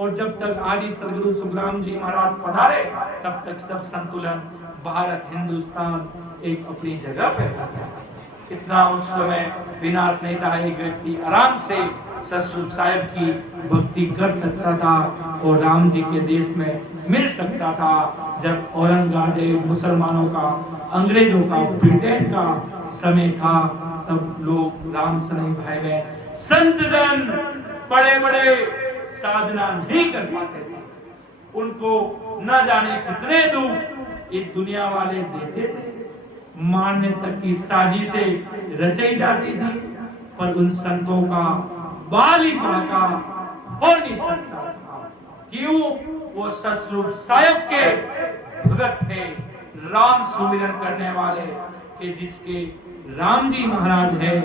और जब तक आदि सदगुरु सुखराम जी महाराज पधारे तब तक सब संतुलन, भारत हिंदुस्तान एक अपनी जगह पे था। इतना उस समय विनाश नहीं था। एक व्यक्ति आराम से सतस्वरूप साहिब की भक्ति कर सकता था और राम जी के देश में मिल सकता था। जब औरंगजेब, मुसलमानों का, अंग्रेजों का, ब्रिटेन का समय था, तब लोग राम सनेही भाई बहन संत जन बड़े बड़े साधना नहीं कर पाते थे। उनको न जाने कितने दुख ये दुनिया वाले देते थे, मारने तक की साजिशें रचाई जाती थी, पर उन संतों का बाल ही बांका हो नहीं सकता था। क्यों? वो सतस्वरूप साहिब के भगत थे, राम सुमिरन करने वाले, कि जिसके राम जी महाराज है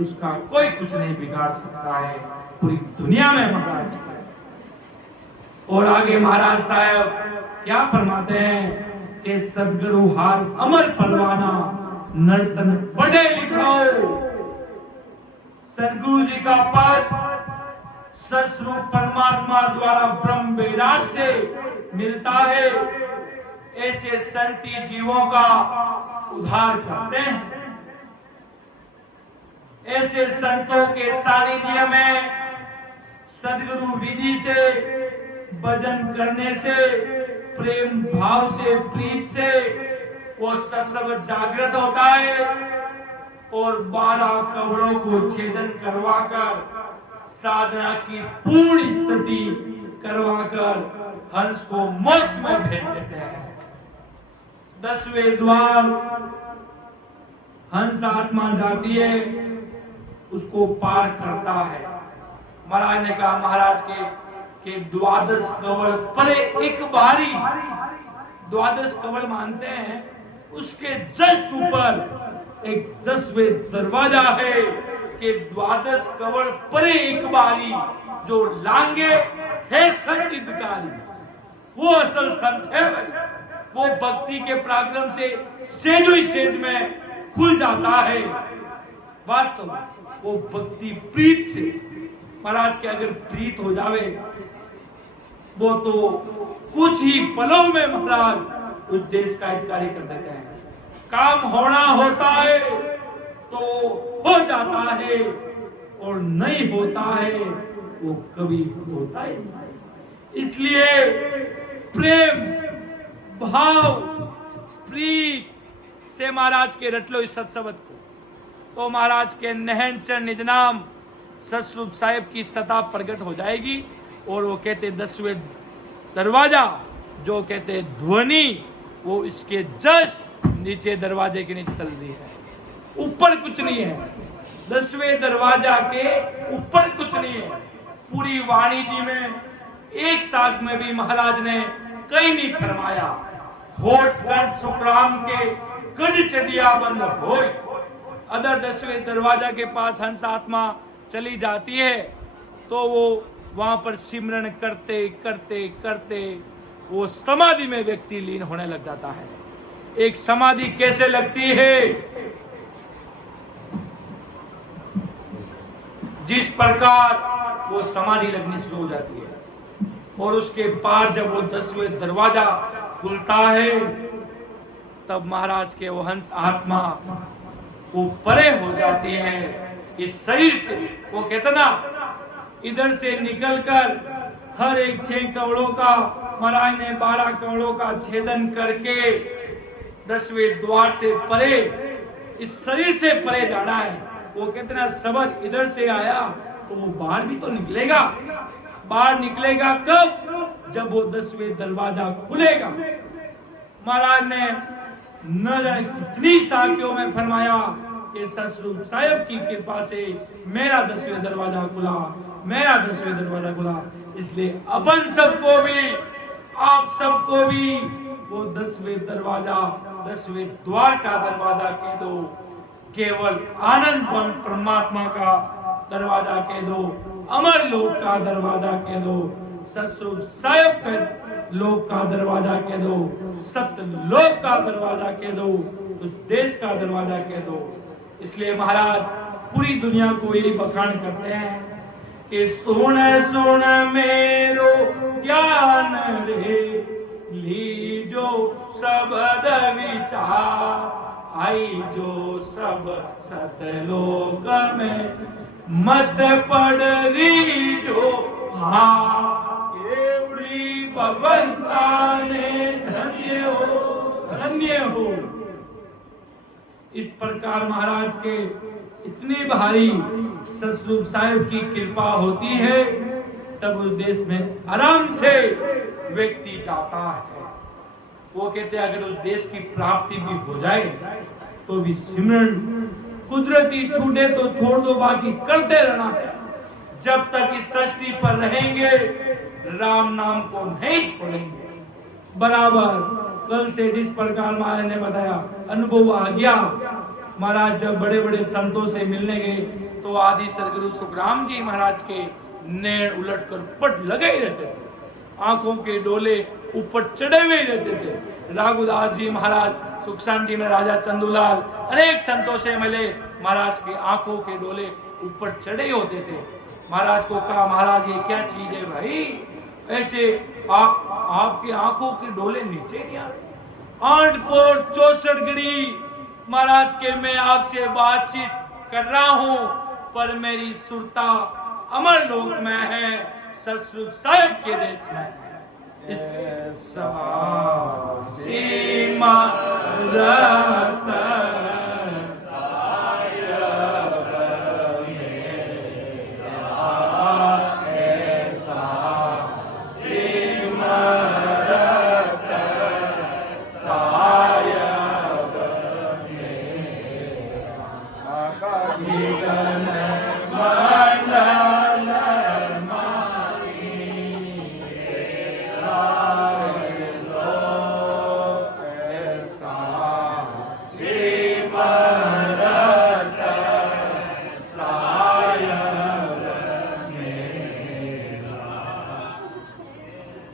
उसका कोई कुछ नहीं बिगाड़ सकता है पूरी दुनिया में महाराज। और आगे महाराज साहब क्या फरमाते हैं कि सदगुरु हार अमर परवाना, नर्तन पढ़े लिखाओ। सदगुरु जी का पद सतस्वरूप परमात्मा द्वारा ब्रह्म बैराग से मिलता है। ऐसे संती जीवों का उद्धार करते हैं, ऐसे संतों के सानिध्य में सदगुरु विधि से भजन करने से, प्रेम भाव से, प्रीत से वो सत्संग जागृत होता है और 12 कवड़ों को छेदन करवाकर साधना की पूर्ण स्थिति करवाकर हंस को मोक्ष में भेज देते हैं। 10वें द्वार हंस आत्मा जाती है, उसको पार करता है। महाराज ने कहा, महाराज के 12 कवल परे एक बारी, 12 कवल मानते हैं, उसके जस्ट ऊपर एक 10वें दरवाजा है कि 12 कवल परे एक बारी जो लांगे है संत हितकारी, वो असल संत है। वो भक्ति के पराक्रम से सेजो ही सेज में खुल जाता है। वास्तव में वो भक्ति प्रीत से, महाराज के अगर प्रीत हो जावे वो तो कुछ ही पलों में महाराज उस देश का हितकारी कर देते हैं। काम होना होता है तो हो जाता है और नहीं होता है वो कभी होता ही नहीं। इसलिए प्रेम भाव प्रीत से महाराज के रट लो इस सत्संग को, तो महाराज के नहन चरण निज नाम सतस्वरूप साहिब की सता प्रकट हो जाएगी। और वो कहते 10वें दरवाजा जो कहते ध्वनि, वो इसके जस्ट नीचे दरवाजे के नीचे चल रही है, ऊपर कुछ नहीं है। 10वें दरवाजा के ऊपर कुछ नहीं है। पूरी वाणी जी में एक साथ में भी महाराज ने कहीं नहीं फरमाया होठ कंठ सुखराम के कद चढ़िया बंद हो। अदर 10वें दरवाजा के पास हंस आत्मा चली जाती है तो वो वहां पर सिमरन करते करते करते वो समाधि में व्यक्ति लीन होने लग जाता है। एक समाधि कैसे लगती है? जिस प्रकार वो समाधि लगनी शुरू हो जाती है और उसके बाद जब वो 10वें दरवाजा खुलता है तब महाराज के वो हंस आत्मा वो परे हो जाती है इस शरीर से। वो कहते ना, इधर से निकलकर हर एक 6 कवड़ों का महाराज ने 12 कवड़ों का छेदन करके 10वें द्वार से परे, इस शरीर से परे जाना है। वो कहते ना, शब्द इधर से आया तो वो बाहर भी तो निकलेगा। बाहर निकलेगा कब? जब वो 10वें दरवाजा खुलेगा। महाराज ने न जाने कितनी साखियों में फरमाया कि सतस्वरूप साहिब की कृपा से मेरा 10वें दरवाजा खुला, मेरा 10वें दरवाजा खुला। इसलिए अपन सबको भी, आप सबको भी वो 10वें दरवाजा, 10वें द्वार का दरवाजा कह दो, केवल आनंद परमात्मा का दरवाजा कह दो, अमर लोक का दरवाजा कह दो, सतस्वरूप साहिब के लोक का दरवाजा कह दो, सत्य लोक का दरवाजा कह दो, उस देश का दरवाजा कह दो। इसलिए महाराज पूरी दुनिया को यही बखान करते हैं कि सुन सुन मेरो ज्ञान रे, लीजो शब्द विचार, आई जो सब सतलोक में मत पड़ रही जो केवड़ी भगवंता ने धन्य हो। इस प्रकार महाराज के इतनी भारी सतस्वरूप साहिब की कृपा होती है तब उस देश में आराम से व्यक्ति जाता है। वो कहते हैं अगर उस देश की प्राप्ति भी हो जाए तो भी सिमरन कुदरती छूटे तो छोड़ दो, बाकी करते रहना है। जब तक इस सृष्टि पर रहेंगे राम नाम को नहीं छोड़ेंगे। बराबर कल से जिस प्रकार महाराज ने बताया अनुभव आ गया। महाराज जब बड़े बड़े संतों से मिलने गए तो आदि सदगुरु सुखराम जी महाराज के नैन उलट कर पट लगे ही रहते थे, आंखों के डोले ऊपर चढ़े हुए रहते थे। राघुदास जी महाराज, सुखशांत जी में राजा चंदूलाल, अनेक संतों से मिले, महाराज के आंखों के डोले ऊपर चढ़े होते थे। महाराज को कहा, महाराज ये क्या चीज है भाई, ऐसे आपकी आंखों के डोले नीचे नहीं आ रहे। 8 पोर 64 घड़ी महाराज के मैं आपसे बातचीत कर रहा हूं, पर मेरी सुरता अमर लोक में है, सतस्वरूप साहिब के देश में है। सीमा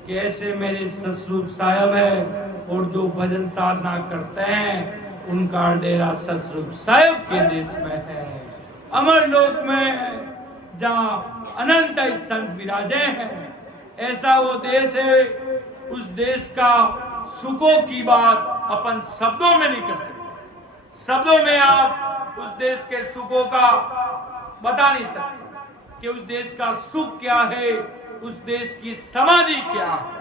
कैसे मेरे सतस्वरूप साहिब है, और जो भजन साधना करते हैं उनका डेरा सतस्वरूप साहिब के देश में है, अमर लोक में, जहाँ अनंत संत विराजे हैं। ऐसा वो देश है, उस देश का सुखों की बात अपन शब्दों में नहीं कर सकते। शब्दों में आप उस देश के सुखों का बता नहीं सकते कि उस देश का सुख क्या है, उस देश की समाधि क्या है,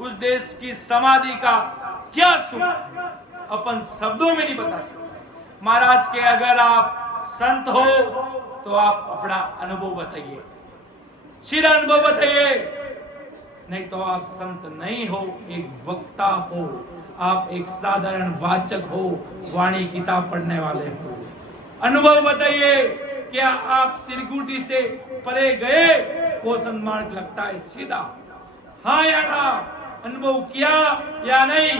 उस देश की समाधि का क्या सुख अपन शब्दों में नहीं बता सकते। महाराज के अगर आप संत हो तो आप अपना अनुभव बताइए, सीधा अनुभव बताइए, नहीं तो आप संत नहीं हो, एक वक्ता हो, आप एक साधारण वाचक हो, वाणी किताब पढ़ने वाले हो। अनुभव बताइए, क्या आप त्रिकुटी से परे गए? क्वेश्चन मार्क लगता है सीधा, हाँ या ना, अनुभव किया या नहीं?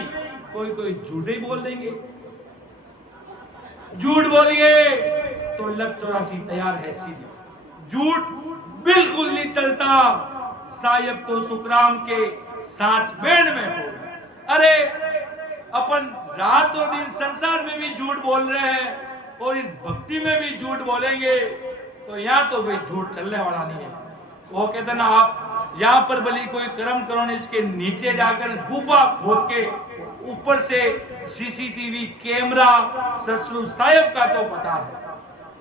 कोई झूठ ही बोल देंगे, झूठ बोलिए तो लग 84 तैयार है सीधी। झूठ बिल्कुल नहीं चलता। साहिब तो सुखराम के साथ बेड़ में हो। अरे अपन रात और दिन संसार में भी झूठ बोल रहे हैं और इस भक्ति में भी झूठ बोलेंगे तो यहाँ तो भाई झूठ चलने वाला नहीं है। वो कहते ना, आप यहाँ पर भले कोई कर्म करो, इसके नीचे जाकर गुफा खोद के ऊपर से सीसीटीवी कैमरा ससुर साहिब का तो पता है,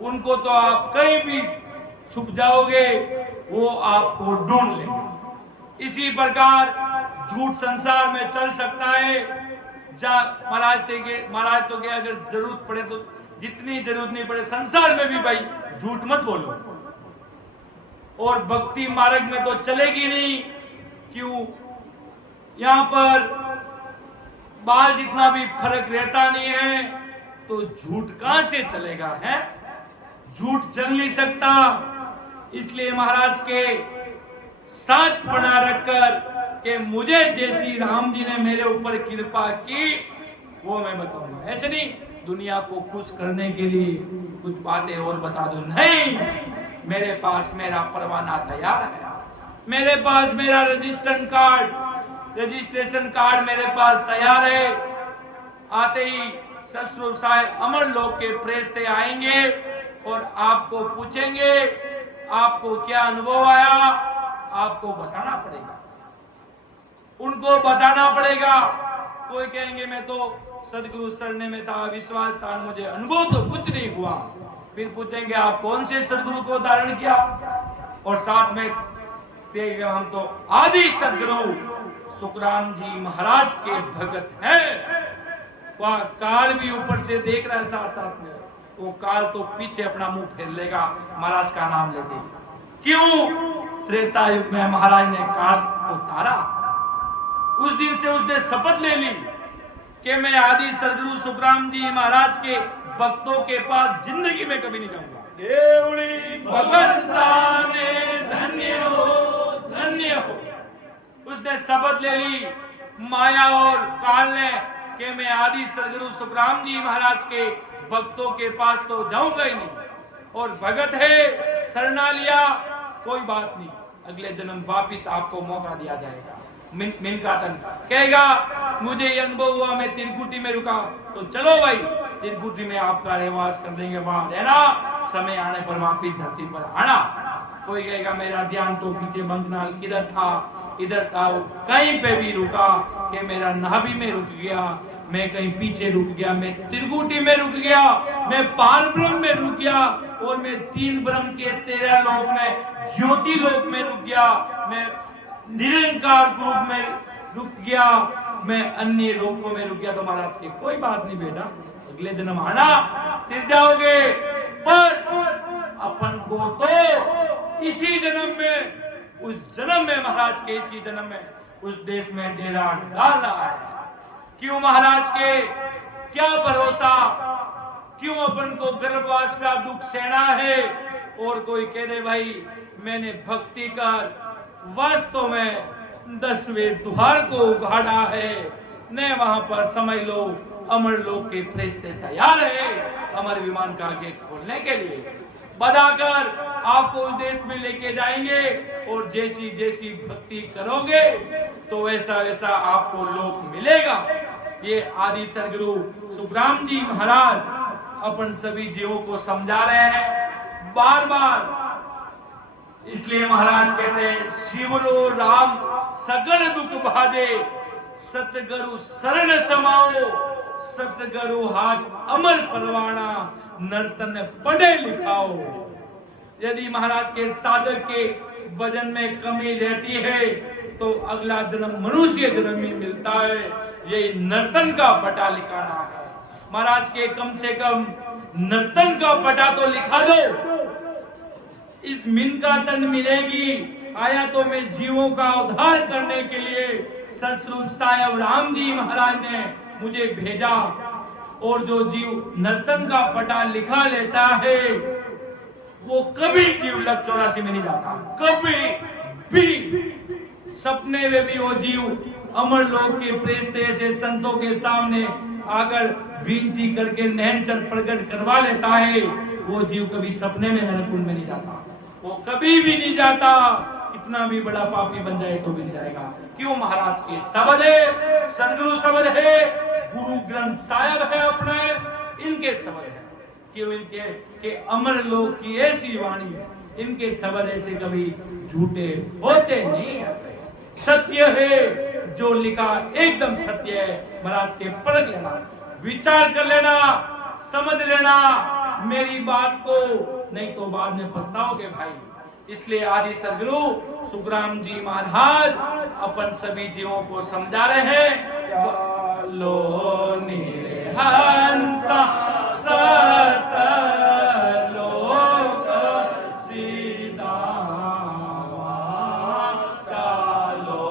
उनको तो आप कहीं भी छुप जाओगे वो आपको ढूंढ लेंगे। इसी प्रकार झूठ संसार में चल सकता है। महाराज तो के अगर जरूरत पड़े तो, जितनी जरूरत नहीं पड़े संसार में भी भाई झूठ मत बोलो। और भक्ति मार्ग में तो चलेगी नहीं। क्यों? यहाँ पर बाल जितना भी फर्क रहता नहीं है तो झूठ कहां से चलेगा है? झूठ चल नहीं सकता। इसलिए महाराज के साथ बना रखकर कि मुझे जैसी राम जी ने मेरे ऊपर कृपा की वो मैं बताऊंगा। ऐसे नहीं दुनिया को खुश करने के लिए कुछ बातें और बता दो, नहीं। मेरे पास मेरा परवाना तैयार है, मेरे पास मेरा रजिस्ट्रेशन कार्ड मेरे पास तैयार है। आते ही ससुर साहब अमर लोक के फरिश्ते आएंगे और आपको पूछेंगे आपको क्या अनुभव आया। आपको बताना पड़ेगा, उनको बताना पड़ेगा। कोई कहेंगे मैं तो सदगुरु शरण में था, विश्वास था, मुझे अनुभव तो कुछ नहीं हुआ। फिर पूछेंगे आप कौन से सदगुरु को धारण किया, और साथ में हम तो आदि सदगुरु सुखराम जी महाराज के भगत हैं। वह काल भी ऊपर से देख रहा है, साथ साथ में वो काल तो पीछे अपना मुंह फेर लेगा महाराज का नाम लेते। क्यों? त्रेता युग में महाराज ने काल उतारा। उस दिन से उसने शपथ ले ली कि मैं आदि सदगुरु सुखराम जी महाराज के भक्तों के पास जिंदगी में कभी नहीं जाऊंगा। भगवंता ने धन्य हो, धन्य हो। उसने शपथ ले ली माया और काल ने कि मैं आदि सदगुरु सुखराम जी महाराज के भक्तों के पास तो जाऊंगा ही नहीं। और भगत है, शरणा लिया, कोई बात नहीं, अगले जन्म वापिस आपको मौका दिया जाएगा। मिनकातन कहेगा मुझे ये अनुभव हुआ, मैं तिरकुटी में रुका, तो चलो भाई तिरकुटी में आपका रहवास कर देंगे, वहां रहना, समय आने पर वापिस धरती पर आना। कोई कहेगा मेरा ध्यान तो पीछे बंगनाल किधर था, इधर था, कहीं पे भी रुका कि मेरा नाभि में रुक गया, मैं कहीं पीछे रुक गया, मैं त्रिकुटी में रुक गया, मैं पार ब्रह्म में रुक गया, और मैं 3 ब्रह्म के 13 लोक में ज्योति लोक में रुक गया, मैं निरंकार ग्रुप में रुक गया, मैं अन्य लोकों में रुक गया, तो महाराज की कोई बात नहीं बेटा, अगले जन्म आना, फिर जाओगे। पर अपन को तो इसी जन्म में, उस जन्म में महाराज के इसी जन्म में उस देश में डेरा डालना है। क्यों महाराज के, क्या भरोसा, क्यों अपन को गर्भवास का दुख सहना है? और कोई कह दे भाई मैंने भक्ति कर वास्तव में 10वें द्वार को उघाड़ा है, ने वहां पर समझ लो अमर लोक के फरिश्ते तैयार है अमर विमान का गेट खोलने के लिए, बताकर आपको उस देश में लेके जाएंगे, और जैसी जैसी भक्ति करोगे तो वैसा वैसा आपको लोक मिलेगा। ये आदि सदगुरु सुखराम जी महाराज अपन सभी जीवों को समझा रहे हैं बार बार। इसलिए महाराज कहते हैं शिवरो राम सगल दुख भाजे, सतगुरु शरण समाओ, सतगुरु हाथ अमर परवाना, नर्तन पढ़े लिखाओ। यदि महाराज के साधक के वजन में कमी रहती है तो अगला जन्म मनुष्य जन्म में मिलता है, ये नर्तन का पटा लिखाना है। महाराज के कम से कम नर्तन का पटा तो लिखा दो, इस मिन का तन मिलेगी। आया तो मैं जीवों का उद्धार करने के लिए सतस्वरूप साहेब राम जी महाराज ने मुझे भेजा, और जो जीव नर्तन का पटा लिखा लेता है वो कभी जीव लग 84 में नहीं जाता, कभी भी। सपने में भी वो जीव अमर लोक के फरिश्ते से संतों के सामने आकर विनती करके नैनचर प्रकट करवा लेता है, वो जीव कभी सपने में नरकुंड में नहीं जाता, वो कभी भी नहीं जाता। इतना भी बड़ा पापी बन जाए तो भी नहीं जाएगा। क्यों? महाराज के शब्द है, सदगुरु शब्द है, गुरु ग्रंथ साहिब है अपने, इनके शब्द है। क्यों? इनके के अमर लोक की ऐसी वाणी, इनके शब्द ऐसे कभी झूठे होते नहीं है, सत्य है, जो लिखा एकदम सत्य है। महाराज के परख लेना, विचार कर लेना, समझ लेना मेरी बात को, नहीं तो बाद में पछताओगे भाई। इसलिए आदि सदगुरु सुखराम जी महाराज अपन सभी जीवों को समझा रहे हैं, चलो निहंसा सत लोक सीधा, चलो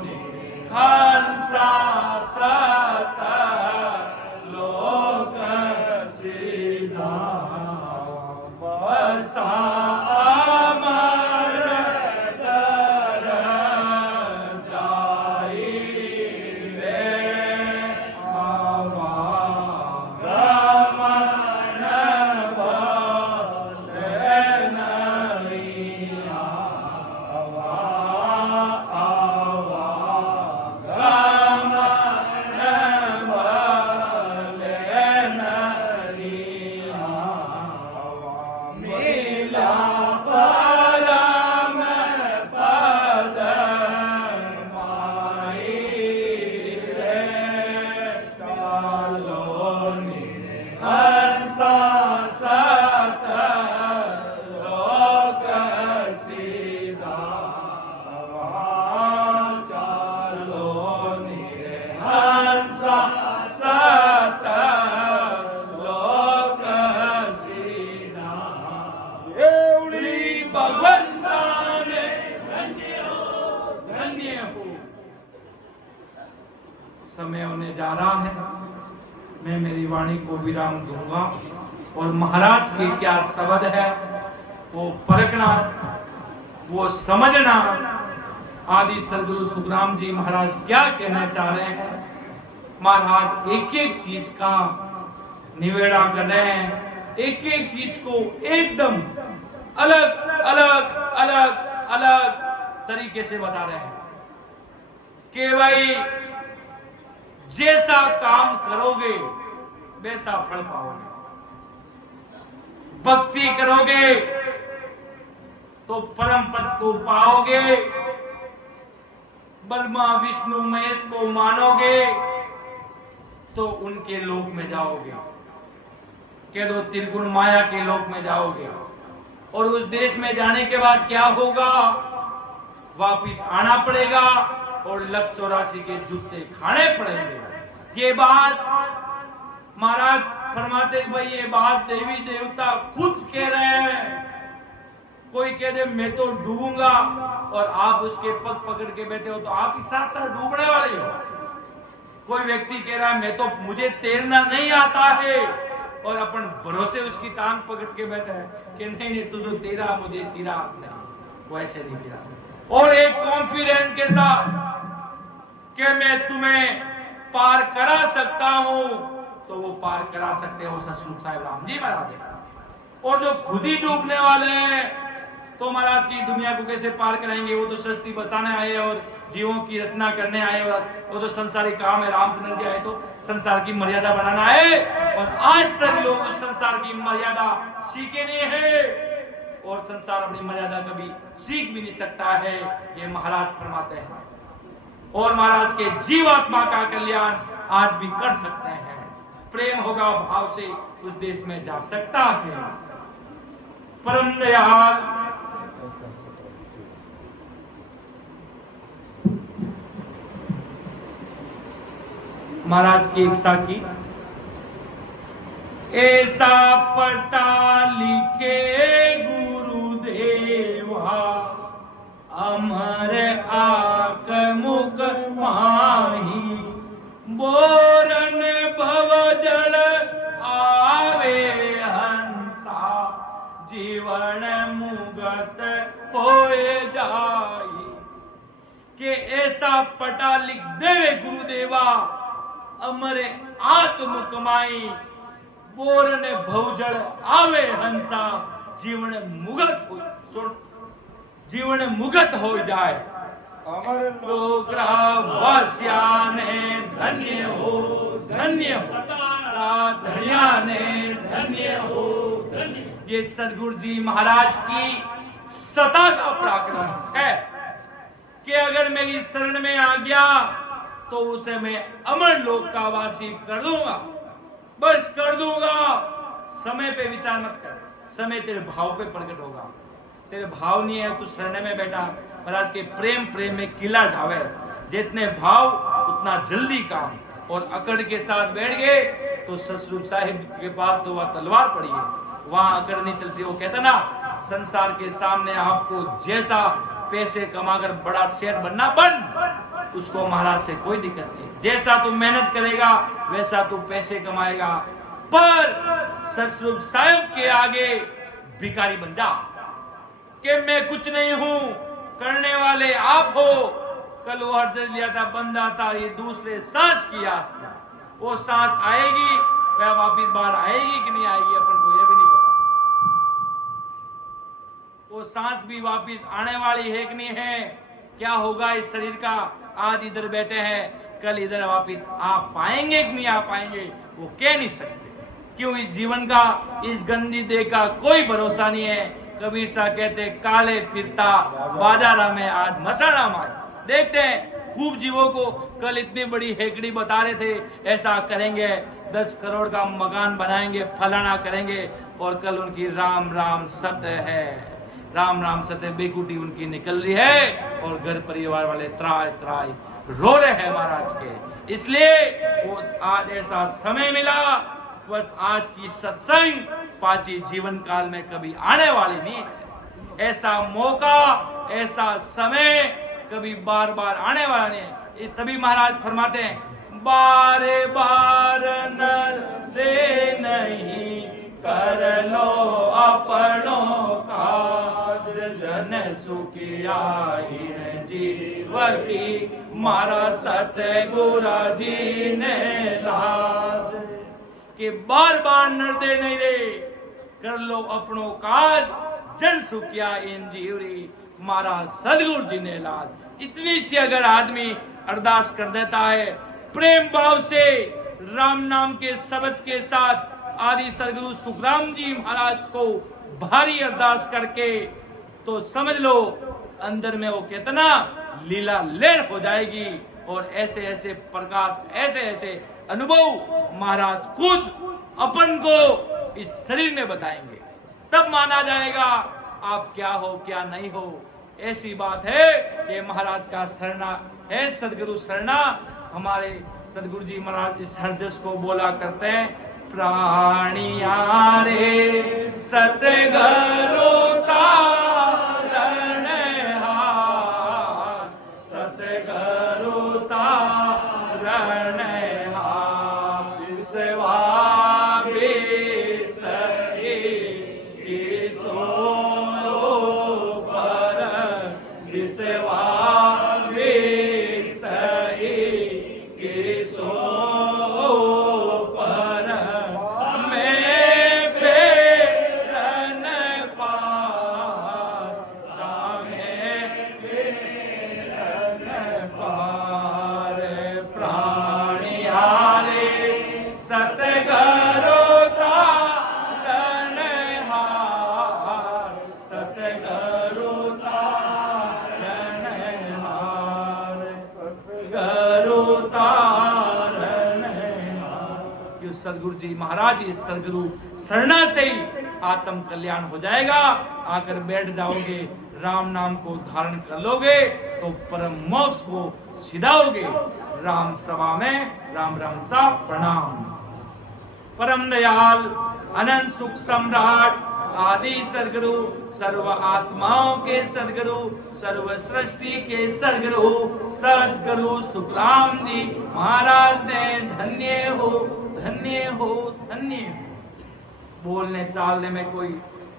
निहंसा सत लोक सीधा, बसा समय होने जा रहा है, मैं मेरी वाणी को विराम दूंगा और महाराज के क्या शब्द है वो परखना, वो समझना। आदि सदगुरु सुखराम जी महाराज क्या कहना चाह रहे हैं, महाराज एक एक चीज का निवेड़ा कर रहे हैं, एक एक चीज को एकदम अलग अलग अलग अलग तरीके से बता रहे हैं कि भाई जैसा काम करोगे वैसा फल पाओगे, भक्ति करोगे तो परम पद को पाओगे, ब्रह्मा विष्णु महेश को मानोगे तो उनके लोक में जाओगे, कह दो त्रिगुण माया के लोक में जाओगे। और उस देश में जाने के बाद क्या होगा, वापिस आना पड़ेगा और लख 84 के जूते खाने पड़ेंगे। ये बात महाराज फरमाते भाई, ये बात देवी देवता खुद कह रहे हैं। कोई कह दे मैं तो डूबूंगा और आप उसके पग पकड़ के बैठे हो तो आप ही साथ साथ डूबने वाले हो। कोई व्यक्ति कह रहा है मैं तो मुझे तैरना नहीं आता है और अपन भरोसे उसकी टांग पकड़ के बैठा है कि नहीं नहीं तू तो तेरा मुझे तेरा नहीं, वो ऐसे नहीं तेरा सकता। और एक कॉन्फिडेंस के साथ कि मैं तुम्हें पार करा सकता हूं, तो वो पार करा सकते हो सतसंग साहिब राम जी महाराज। और जो खुद ही डूबने वाले हैं तो महाराज की दुनिया को कैसे पार कराएंगे? वो तो सृष्टि बसाने आए और जीवों की रचना करने आए और वो तो संसारिक काम है। रामचंद्र जी आए तो संसार की मर्यादा बनाना है और आज तक लोग उस संसार की मर्यादा सीखे नहीं है और संसार अपनी मर्यादा कभी सीख भी नहीं सकता है, ये महाराज फरमाते हैं। और महाराज के जीवात्मा का कल्याण आज भी कर सकते हैं। प्रेम होगा भाव से उस देश में जा सकता है। परम दयाल महाराज की इच्छा की, ऐसा पटा लिखे गुरुदेवा अमर आक मुख माही, बोरन भव जल आवे हंसा, जीवन मुगत होए जाई। कि ऐसा पटा लिख देवे गुरुदेवा अमर आत्म कमाई, बोरन भवजल आवे हंसा, जीवन मुगत हो, जीवन मुगत हो जाए। अमर लोक वास्याने धन्य हो, धन्य हो धन्या ने धन्य हो, धन्य। ये सदगुरु जी महाराज की सता का पराक्रम है कि अगर मेरी शरण में आ गया तो उसे मैं अमर लोक का वासी कर दूंगा, बस कर दूंगा। समय पे विचार मत कर, समय तेरे भाव पे प्रकट होगा। तेरे भाव नहीं है तू शरण में बैठा। महाराज के प्रेम प्रेम में किला ढावे, जितने भाव उतना जल्दी काम। और अकड़ के साथ बैठ गए तो ससुर साहिब के पास तो वह तलवार पड़ी है, वहां अकड़ नहीं चलती। वो कहता ना संसार के सामने आपको जैसा पैसे कमाकर बड़ा सेठ बनना बन, उसको महाराज से कोई दिक्कत नहीं। जैसा तू मेहनत करेगा वैसा तू पैसे कमाएगा, पर ससुर साहिब के आगे भिखारी बन जा कि मैं कुछ नहीं हूं, करने वाले आप हो। कल वो अर्ज लिया था बंदा था, ये दूसरे सांस की आस था। वो सांस आएगी वह वापिस बाहर आएगी कि नहीं आएगी अपन को यह भी नहीं पता। वो सांस भी वापिस आने वाली है कि नहीं है, क्या होगा इस शरीर का। आज इधर बैठे हैं, कल इधर वापिस आ पाएंगे कि नहीं आ पाएंगे वो कह नहीं सकते। क्यों? इस जीवन का, इस गंदी देह का कोई भरोसा नहीं है। कबीर साहब कहते काले फिरता बाजारा में आज मसाला मार। देखते हैं खूब जीवों को, कल इतनी बड़ी हेकड़ी बता रहे थे ऐसा करेंगे, 10 करोड़ का मकान बनाएंगे, फलाना करेंगे, और कल उनकी राम राम सत्य है, राम राम सत्य बेकुटी उनकी निकल रही है और घर परिवार वाले त्राय त्राय रो रहे हैं महाराज के। इसलिए वो आज ऐसा समय मिला, बस आज की सत्संग पांची जीवन काल में कभी आने वाली नहीं है। ऐसा मौका, ऐसा समय कभी बार बार आने वाला नहीं है। तभी महाराज फरमाते हैं बारे बार नर दे नहीं, कर लो अपनों काज, जन सुखिया जीवर की मारा सतगुरु जी ने लाज। कि बार बार नर दे नहीं रे, कर लो अपनों काज, जन सुखिया इन जीवरी मारा सदगुरु जी ने लाज। इतनी सी अगर आदमी अरदास कर देता है प्रेम भाव से, राम नाम के शब्द के साथ, आदि सदगुरु सुखराम जी महाराज को भारी अरदास करके, तो समझ लो अंदर में वो कितना लीला लेर हो जाएगी और ऐसे ऐसे प्रकाश, ऐसे ऐसे अनुभव महाराज खुद अपन को इस शरीर में बताएंगे, तब माना जाएगा आप क्या हो क्या नहीं हो। ऐसी बात है, ये महाराज का शरणा है, सदगुरु शरणा। हमारे सदगुरु जी महाराज इस हरजस को बोला करते हैं, प्राणिया रे सतगुरु तारण हार, सतगुरु तारण हार, सेवा सही की सोनो पर, सेवा सही की सो पर, मैं बेरन पाता, मैं बेरन पार, प्राणिया रे सतगुरु तारण हार, सतगुरु तारण हार, सतगुरु तारण हार। ये सदगुरु जी महाराज इस सदगुरु शरणा से ही आत्म कल्याण हो जाएगा। आकर बैठ जाओगे, राम नाम को धारण कर लोगे तो परम मोक्ष को सिधाओगे। राम सभा में राम राम सा प्रणाम। परम दयाल अनंत सुख सम्राट आदि सदगुरु, सर्व आत्माओं के सदगुरु, सर्व सृष्टि के सदगुरु, सदगुरु सुखराम जी महाराज ने धन्य हो धन्य हो धन्य हो। बोलने चालने में कोई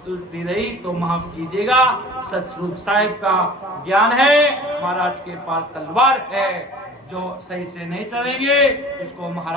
त्रुटि रही तो माफ कीजिएगा। सतस्वरूप साहिब का ज्ञान है, महाराज के पास तलवार है, जो सही से नहीं चलेंगे उसको महाराज